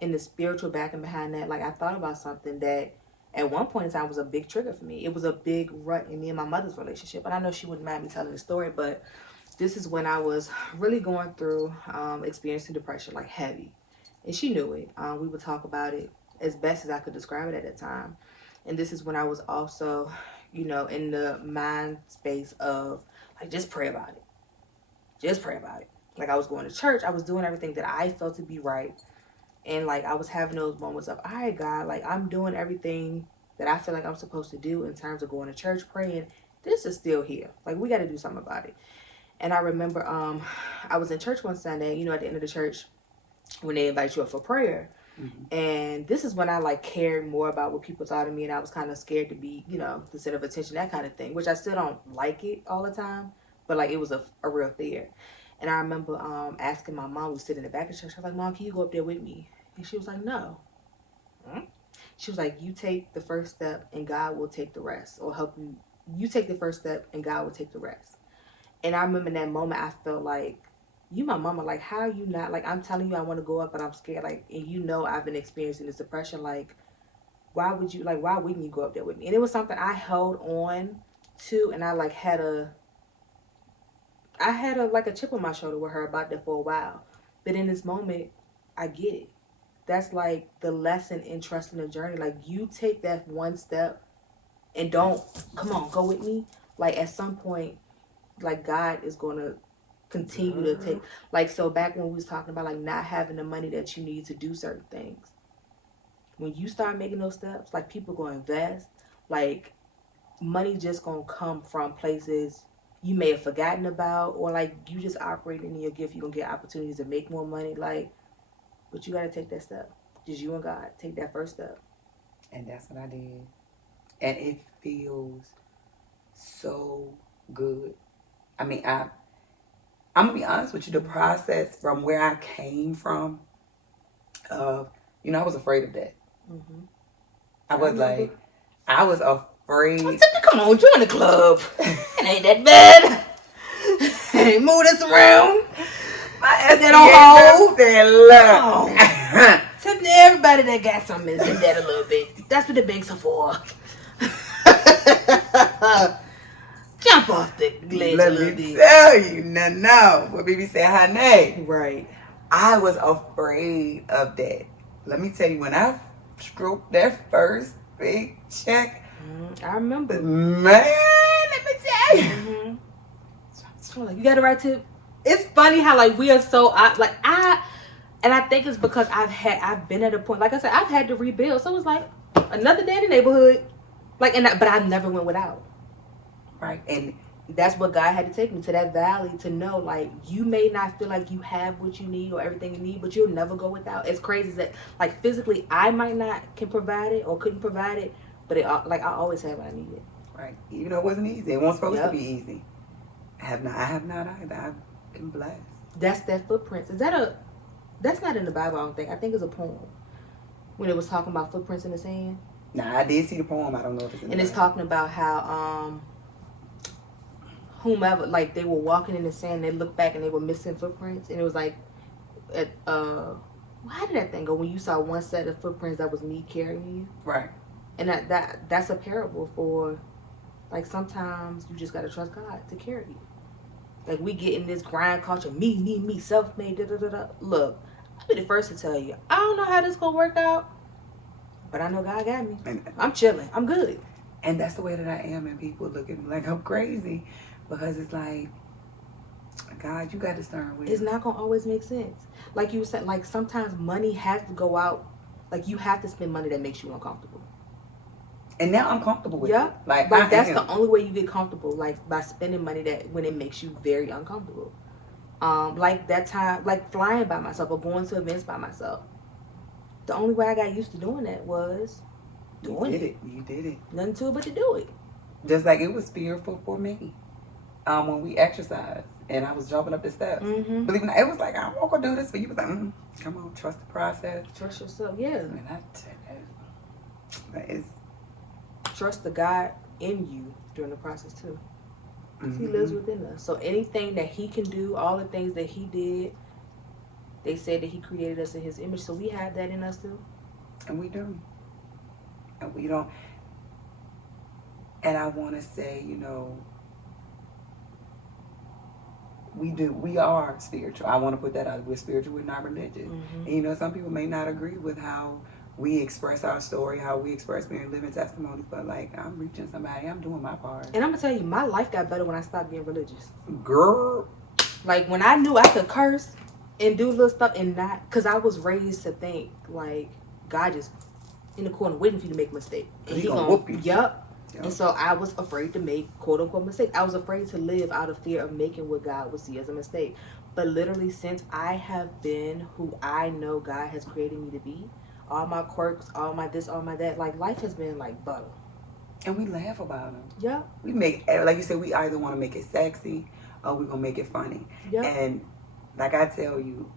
and the spiritual backing behind that, I thought about something that at one point in time was a big trigger for me. It was a big rut in me and my mother's relationship. And I know she wouldn't mind me telling the story, but this is when I was really going through experiencing depression, heavy. And she knew it. We would talk about it as best as I could describe it at that time. And this is when I was also, in the mind space of, just pray about it. Just pray about it. I was going to church. I was doing everything that I felt to be right. And I was having those moments of, all right, God, I'm doing everything that I feel like I'm supposed to do in terms of going to church, praying. This is still here. We got to do something about it. And I remember I was in church one Sunday, at the end of the church, when they invite you up for prayer. Mm-hmm. And this is when I cared more about what people thought of me, and I was kind of scared to be, the center of attention, that kind of thing, which I still don't like it all the time, but it was a real fear. And I remember asking my mom, who sit in the back of the church, I was like, Mom, can you go up there with me? And she was like, no. She was like, you take the first step and God will take the rest, or help you. You take the first step and God will take the rest. And I remember in that moment, I felt like, you my mama, how are you not, I'm telling you I want to go up, but I'm scared, and I've been experiencing this depression, why wouldn't you go up there with me? And it was something I held on to, and I had a chip on my shoulder with her about that for a while. But in this moment, I get it. That's the lesson in trusting the journey. You take that one step and don't, come on, go with me. At some point, God is going to continue to take, so back when we was talking about not having the money that you need to do certain things. When you start making those steps, people going to invest, money just going to come from places you may have forgotten about, or you just operating in your gift. You're going to get opportunities to make more money, but you got to take that step. Just you and God, take that first step. And that's what I did. and it feels so good. I mean, I'm gonna be honest with you. The process from where I came from, I was afraid of that. Mm-hmm. I was like, I was afraid. Come on, join the club. It ain't that bad. Hey, move this around. My SDA said, look. Tip to everybody that got something is in debt a little bit. That's what the banks are for. Jump off the ledge a little bit. Let me tell you, no. What baby said, honey. Right. I was afraid of that. Let me tell you, when I stroked that first big check, I remember. Man, let me tell you. Mm-hmm. So, like, you got the right tip. It's funny how like we are so and I think it's because I've been at a point, like I said, I've had to rebuild. So it's like another day in the neighborhood, but I never went without. Right, and that's what God had to take me to, that valley, to know like you may not feel like you have what you need or everything you need, but you'll never go without. It's crazy that like physically I might not can provide it or couldn't provide it, but I always had what I needed. Right, even though it wasn't easy, it wasn't supposed to be easy. I have not either. I've been blessed. That's that footprints. That's not in the Bible, I don't think. I think it's a poem. When it was talking about footprints in the sand. Nah, I did see the poem. I don't know if it's in the And it's talking about how whomever, like they were walking in the sand, they looked back and they were missing footprints. And it was like how did that thing go when you saw one set of footprints that was me carrying you? Right. And that's a parable for like sometimes you just gotta trust God to carry you. Like we get in this grind culture, me, self-made, da. Look, I'll be the first to tell you, I don't know how this gonna work out, but I know God got me. I'm chilling. I'm good. And that's the way that I am, and people look at me like I'm crazy because it's like, God, you got to start with. It's not gonna always make sense. Like you said, like sometimes money has to go out. Like you have to spend money that makes you uncomfortable. And now I'm comfortable with it. Like that's the only way you get comfortable, like by spending money that when it makes you very uncomfortable. Like that time, like flying by myself or going to events by myself. The only way I got used to doing that was doing it. You did it. Nothing to it but to do it. Just like it was fearful for me. When we exercised and I was jumping up the steps. Mm-hmm. Believe it or not, it was like, I'm not gonna do this, but you was like, come on, trust the process. Trust yourself, yeah. And that is. Trust the God in you during the process too. Mm-hmm. He lives within us. So anything that he can do, all the things that he did, they said that he created us in his image. So we have that in us too. And we do. And we don't. And I want to say, we are spiritual. I want to put that out. We're spiritual, we're not religious. Mm-hmm. And some people may not agree with how we express our story, how we express being living testimonies, but like I'm reaching somebody, I'm doing my part. And I'm gonna tell you, my life got better when I stopped being religious. Girl. Like when I knew I could curse and do little stuff and not, cause I was raised to think like God just in the corner waiting for you to make a mistake. And he gonna whoop you. Yep. And so I was afraid to make quote unquote mistakes. I was afraid to live out of fear of making what God would see as a mistake. But literally since I have been who I know God has created me to be, all my quirks, all my this, all my that, like life has been like butter. And we laugh about them. Yeah. We make, like you said, we either want to make it sexy or we're going to make it funny. Yeah. And like I tell you,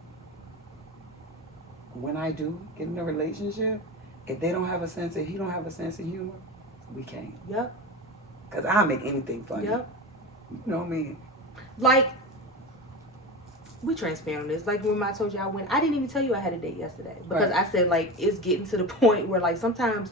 when I do get in a relationship, if he don't have a sense of humor, we can't. Yep. Because I'll make anything funny. Yep. You know what I mean? Like, we transparent on this. Like when I told you I didn't even tell you I had a date yesterday. Because I said like, it's getting to the point where like sometimes,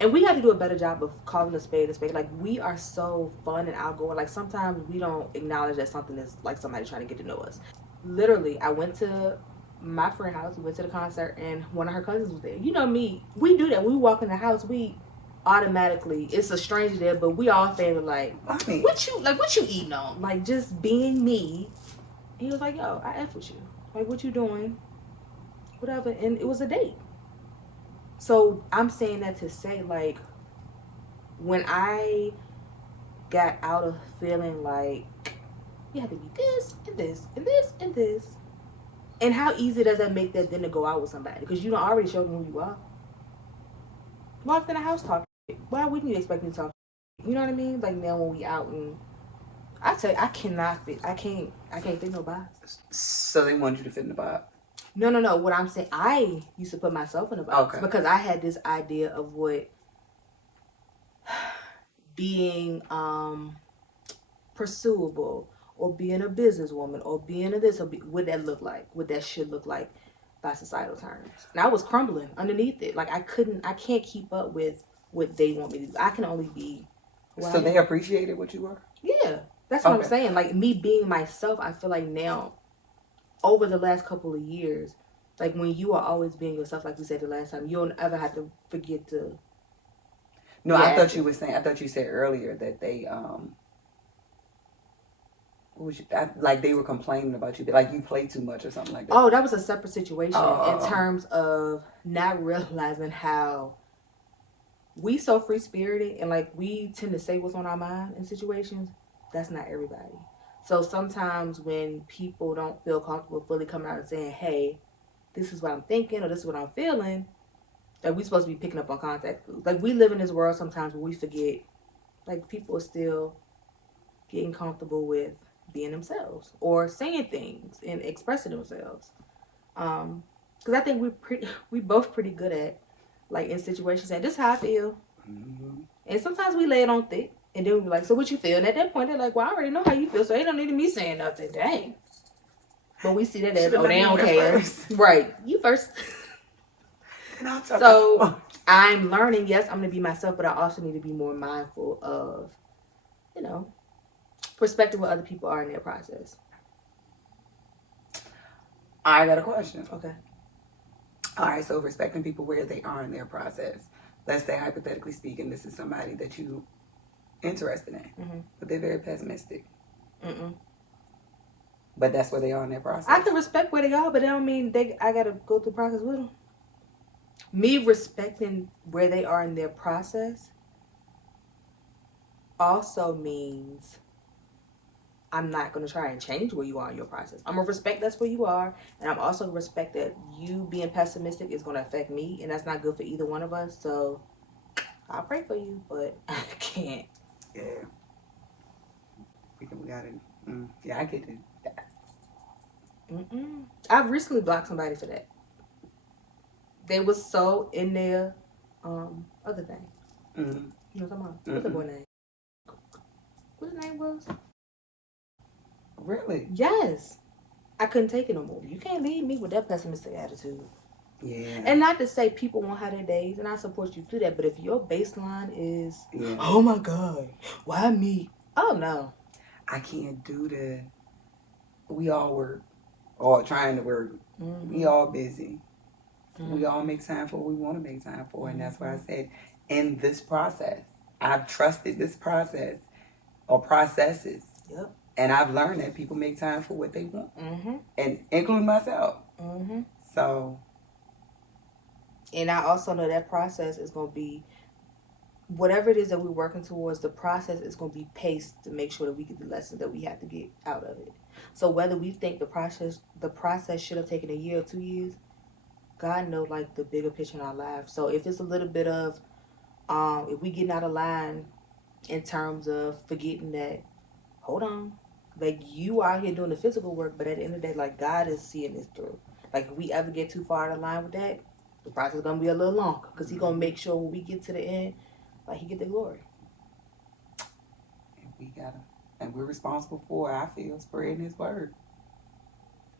and we have to do a better job of calling a spade a spade. Like we are so fun and outgoing. Like sometimes we don't acknowledge that something is like somebody trying to get to know us. Literally, I went to my friend's house. We went to the concert and one of her cousins was there. You know me. We do that. When we walk in the house, we automatically, it's a stranger there, but we all favor like, what you eating on? Like just being me. He was like, yo, I F with you. Like, what you doing? Whatever. And it was a date. So I'm saying that to say, like, when I got out of feeling like you have to be this and this and this and this, and how easy does that make that then to go out with somebody? Because you don't already show them who you are. Walked in the house talking. Why wouldn't you expect me to talk? You know what I mean? Like now when we out and I tell you, I cannot fit. I can't fit no box. So they want you to fit in the box. No, no, no. What I'm saying, I used to put myself in a box because I had this idea of what being pursuable or being a businesswoman or being a this or what that look like, what that should look like by societal terms. And I was crumbling underneath it. Like I can't keep up with what they want me to do. I can only be. So they appreciated what you were? Yeah, that's what I'm saying. Like me being myself, I feel like now, over the last couple of years, like when you are always being yourself, like we said the last time, you don't ever have to forget to. No, I thought you were saying. I thought you said earlier that they like they were complaining about you, like you play too much or something like that. Oh, that was a separate situation in terms of not realizing how we so free spirited and like we tend to say what's on our mind in situations. That's not everybody. So sometimes when people don't feel comfortable fully coming out and saying, "Hey, this is what I'm thinking," or "This is what I'm feeling," like we supposed to be picking up on contact clues. Like we live in this world sometimes where we forget, like people are still getting comfortable with being themselves or saying things and expressing themselves. Because I think we both pretty good at like in situations saying, "This is how I feel," and sometimes we lay it on thick, and then we be like, "So what you feel?" And at that point, they're like, "Well, I already know how you feel, so they don't need me saying nothing." Dang. But we see that as, "Oh, they don't care." Right. You first. So I'm learning, yes, I'm going to be myself, but I also need to be more mindful of, you know, perspective what other people are in their process. I got a question. Okay. All right, so respecting people where they are in their process. Let's say, hypothetically speaking, this is somebody that you interested in, but they're very pessimistic. But that's where they are in their process. I can respect where they are, but that don't mean I got to go through the process with them. Me respecting where they are in their process also means I'm not going to try and change where you are in your process. I'm going to respect that's where you are, and I'm also going to respect that you being pessimistic is going to affect me, and that's not good for either one of us. So I'll pray for you, but I can't. Yeah. We got it. Yeah, I get it. I've recently blocked somebody for that. They was so in their other thing. You know what I'm talking about? What's the boy name? What his name was? Really? Yes. I couldn't take it no more. You can't leave me with that pessimistic attitude. Yeah. And not to say people won't have their days, and I support you through that, but if your baseline is, oh my God, why me? Oh no. I can't do that. We all work, or trying to work. We all busy. We all make time for what we want to make time for. And that's why I said, in this process, I've trusted this process or processes. Yep. And I've learned that people make time for what they want. And including myself. So. And I also know that process is going to be, whatever it is that we're working towards, the process is going to be paced to make sure that we get the lessons that we have to get out of it. So whether we think the process should have taken a year or 2 years, God knows like the bigger picture in our lives. So if it's a little bit of, if we getting out of line in terms of forgetting that, hold on, like you out here doing the physical work, but at the end of the day, like God is seeing this through. Like if we ever get too far out of line with that, the process is going to be a little longer because He's going to make sure when we get to the end, like He get the glory. And we're responsible for, I feel, spreading His word.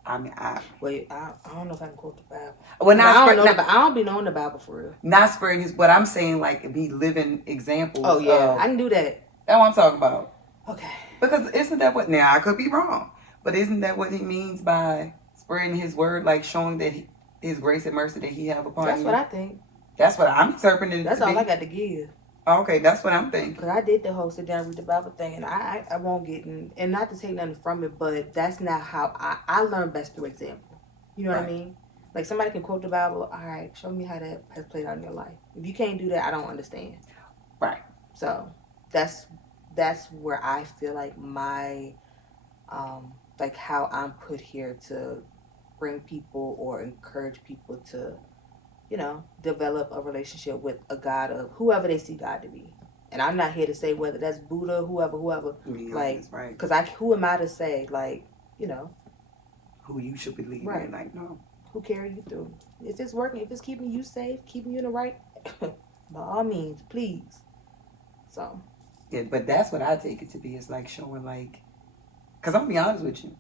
I mean, I don't know if I can quote the Bible. Well, I don't be knowing the Bible for real. Not spreading His, but I'm saying like be living examples. Oh yeah, I can do that. That's what I'm talking about. Okay. Because isn't that what? Now I could be wrong, but isn't that what He means by spreading His word, like showing that His grace and mercy that He have upon you? That's what I think. That's what I'm interpreting. That's all I got to give. Okay, that's what I'm thinking. Because I did the whole sit down read the Bible thing, and I won't get in, and not to take nothing from it, but that's not how I learn best through example. You know what I mean? Like somebody can quote the Bible. All right, show me how that has played out in your life. If you can't do that, I don't understand. Right. So that's where I feel like my like how I'm put here to bring people or encourage people to develop a relationship with a God of whoever they see God to be. And I'm not here to say whether that's Buddha, whoever, Yeah, like, that's right. because who am I to say, like, Who you should believe right? in? Like, no. Who carry you through? If it's working, if it's keeping you safe, keeping you in the right, by all means, please. So. Yeah, but that's what I take it to be. It's like showing, like, because I'm gonna be honest with you,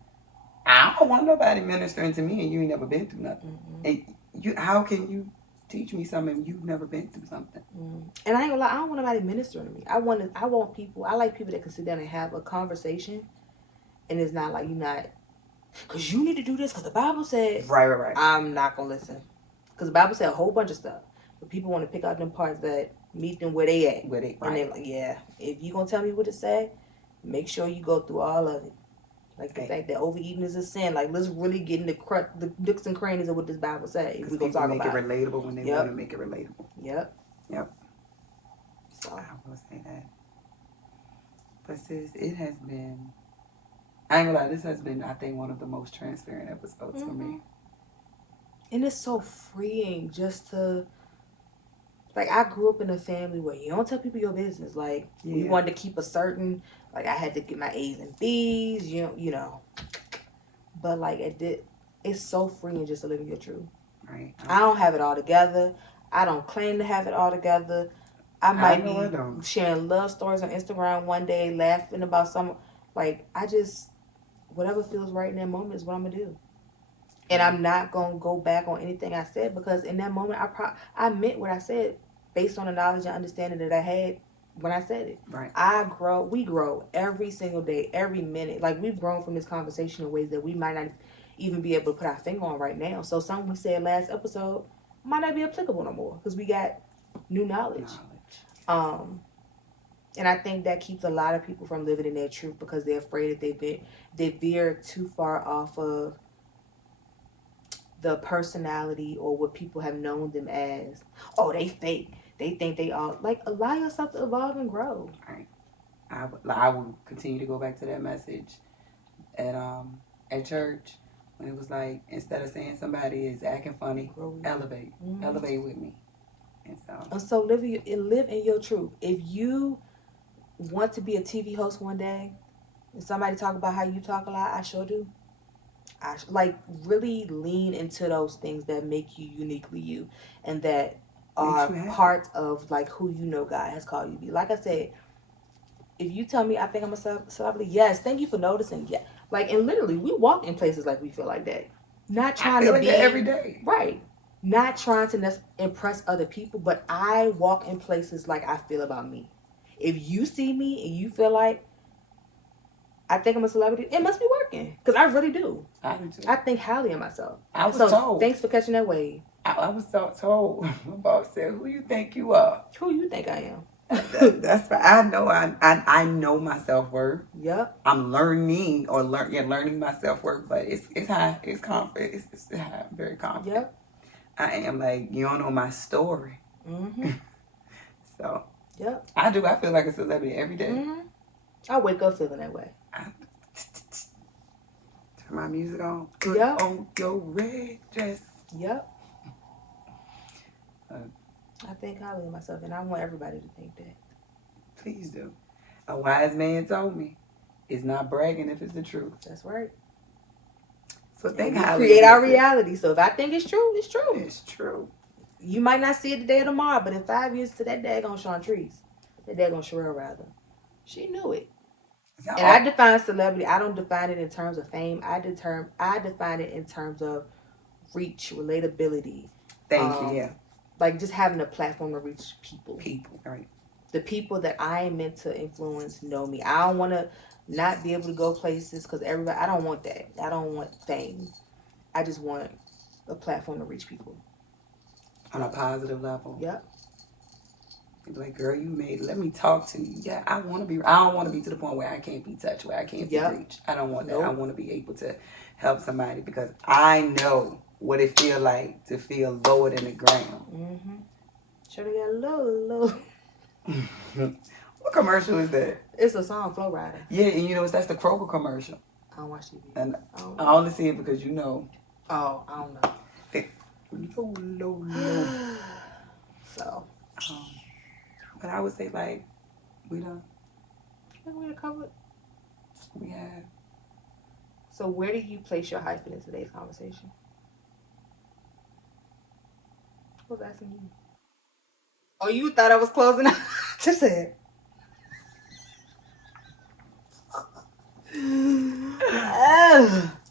I don't want nobody ministering to me and you ain't never been through nothing. Mm-hmm. And how can you teach me something if you've never been through something? And I ain't gonna lie, I don't want nobody ministering to me. I want people. I like people that can sit down and have a conversation, and it's not like you're not, because you need to do this because the Bible said. Right. I'm not gonna listen, because the Bible said a whole bunch of stuff, but people want to pick out them parts that meet them where they at. Right. And they're like, yeah, if you gonna tell me what to say, make sure you go through all of it. Like the fact that overeating is a sin. Like, let's really get in the nooks and crannies of what this Bible says. If we're gonna talk about it relatable when they want to make it relatable. Yep. So I will say that. But sis, it has been. I ain't gonna lie. This has been, I think, one of the most transparent episodes for me. And it's so freeing just to. Like, I grew up in a family where you don't tell people your business. Like, we wanted to keep a certain, like, I had to get my A's and B's, you know. But, like, it's so freeing just to live in your truth. Right. I don't have it all together. I don't claim to have it all together. I might be sharing love stories on Instagram one day, laughing about some, like, whatever feels right in that moment is what I'm going to do. And I'm not going to go back on anything I said, because in that moment, I meant what I said based on the knowledge and understanding that I had when I said it. Right. We grow every single day, every minute. Like, we've grown from this conversation in ways that we might not even be able to put our finger on right now. So something we said last episode might not be applicable no more because we got new knowledge. And I think that keeps a lot of people from living in their truth because they're afraid that they veer too far off of the personality or what people have known them as. Oh, they fake. They think they all, like, allow yourself to evolve and grow. Right. I will continue to go back to that message at church when it was like, instead of saying somebody is acting funny, elevate. Elevate with me. And so live in your truth. If you want to be a TV host one day and somebody talk about how you talk a lot, I sure do. Like, really lean into those things that make you uniquely you and that are parts of, like, who you know God has called you to be. Like I said, if you tell me I think I'm a celebrity, yes, thank you for noticing. Yeah, like, and literally, we walk in places like we feel like that. Not trying to be every day, right? Not trying to impress other people, but I walk in places like I feel about me. If you see me and you feel like I think I'm a celebrity, it must be working, because I really do. I do too. I think highly of myself. I was told. Thanks for catching that wave. I was so told. My boss said, "Who you think you are?" Who you think I am? That's fine. I know. I know my self-worth. Yep. I'm learning my self-worth, but it's high. It's confident. It's high. I'm very confident. Yep. I am, like, you don't know my story. So. Yep. I do. I feel like a celebrity every day. I wake up feeling that way. Turn my music on. Put on your red dress. Yep. I think highly of myself, and I want everybody to think that. Please do. A wise man told me, it's not bragging if it's the truth. That's right. So think highly. We create our reality. So if I think it's true, it's true. It's true. You might not see it today or tomorrow, but in 5 years to that daggone Chantrice, that daggone Sherelle rather, she knew it. And I define celebrity. I don't define it in terms of fame. I define it in terms of reach, relatability. Thank you. Yeah. Like, just having a platform to reach people. Right. The people that I am meant to influence know me. I don't want to not be able to go places because everybody. I don't want that. I don't want fame. I just want a platform to reach people on a positive level. Yep. Like, girl, you made it. Let me talk to you. Yeah, I don't want to be to the point where I can't be touched, where I can't be reached. I don't want that. I want to be able to help somebody because I know what it feel like to feel lower than the ground. Sure, they got low. What commercial is that? It's a song, Flow Rider. Yeah, and that's the Kroger commercial. I don't watch TV. And I only see it because you know. Oh, I don't know. Oh, no. So. But I would say, like, we done. I think we covered. We have. So where do you place your hyphen in today's conversation? Who's asking you? Oh, you thought I was closing out? Just said.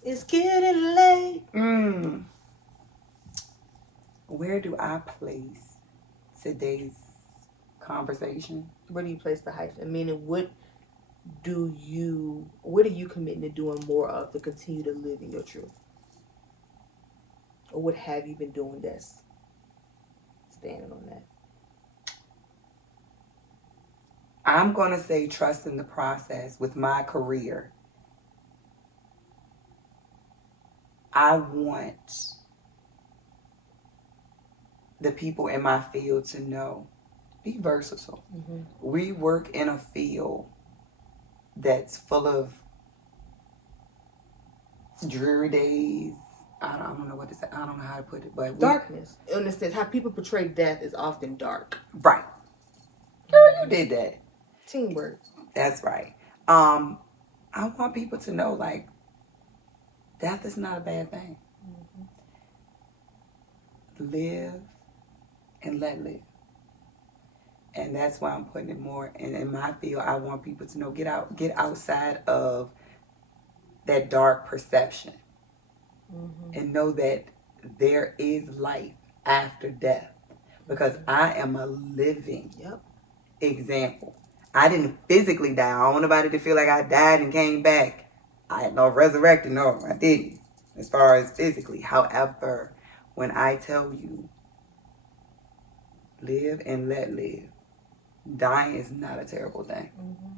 It's getting late. Where do I place today's conversation? Where do you place the hyphen? Meaning, what are you committing to doing more of to continue to live in your truth? Or what have you been doing that's standing on that? I'm going to say trust in the process with my career. I want the people in my field to know, be versatile. Mm-hmm. We work in a field that's full of dreary days. I don't know what to say. I don't know how to put it, but darkness. In a sense, how people portray death is often dark. Right. Girl, you did that. Teamwork. That's right. I want people to know, like, death is not a bad thing. Mm-hmm. Live and let live. And that's why I'm putting it more in my field. I want people to know, get outside of that dark perception. Mm-hmm. And know that there is life after death. Because I am a living example. I didn't physically die. I don't want nobody to feel like I died and came back. I had no resurrected. No, I didn't. As far as physically. However, when I tell you, live and let live, dying is not a terrible thing. Mm-hmm.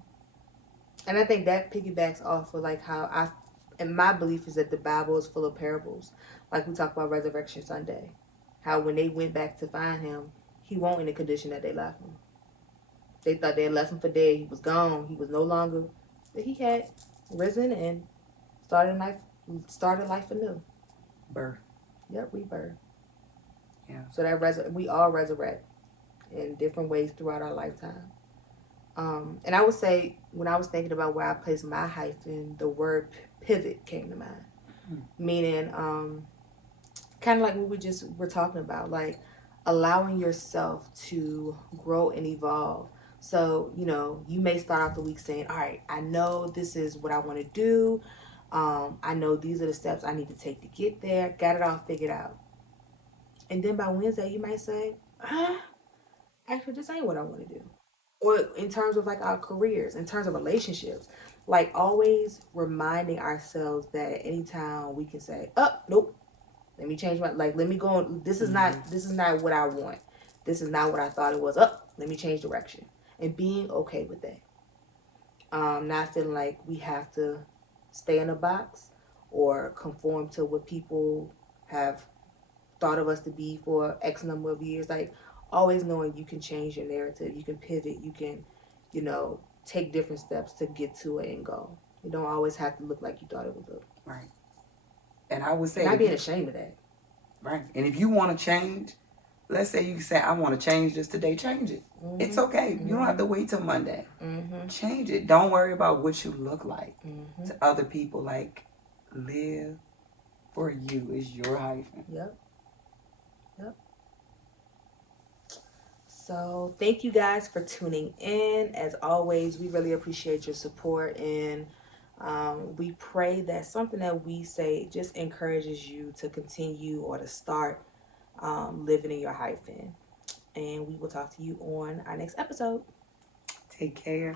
And I think that piggybacks off of like how and my belief is that the Bible is full of parables. Like we talked about Resurrection Sunday. How when they went back to find him, he wasn't in the condition that they left him. They thought they had left him for dead. He was gone. He was no longer. But he had risen and started life anew. Birth. Yep, rebirth. Yeah. So that we all resurrect in different ways throughout our lifetime. And I would say when I was thinking about where I placed my hyphen, the word pivot came to mind. Mm-hmm. Meaning, kind of like what we just were talking about, like allowing yourself to grow and evolve. So, you may start off the week saying, all right, I know this is what I want to do. I know these are the steps I need to take to get there. Got it all figured out. And then by Wednesday, you might say, actually, this ain't what I want to do. Or in terms of like our careers, in terms of relationships, like always reminding ourselves that at any time we can say, nope, let me change let me go on. This is not what I want. This is not what I thought it was. Let me change direction. And being okay with that. Not feeling like we have to stay in a box or conform to what people have thought of us to be for X number of years. Like always knowing you can change your narrative, you can pivot, you can, take different steps to get to an end goal. You don't always have to look like you thought it would look. Right. And I would say, not being ashamed of that. Right. And if you want to change, let's say you say, I want to change this today, change it. Mm-hmm. It's okay. Mm-hmm. You don't have to wait till Monday. Mm-hmm. Change it. Don't worry about what you look like to other people. Like, live for you is your hyphen. Yep. So thank you guys for tuning in. As always, we really appreciate your support, and we pray that something that we say just encourages you to continue or to start living in your hyphen. And we will talk to you on our next episode. Take care.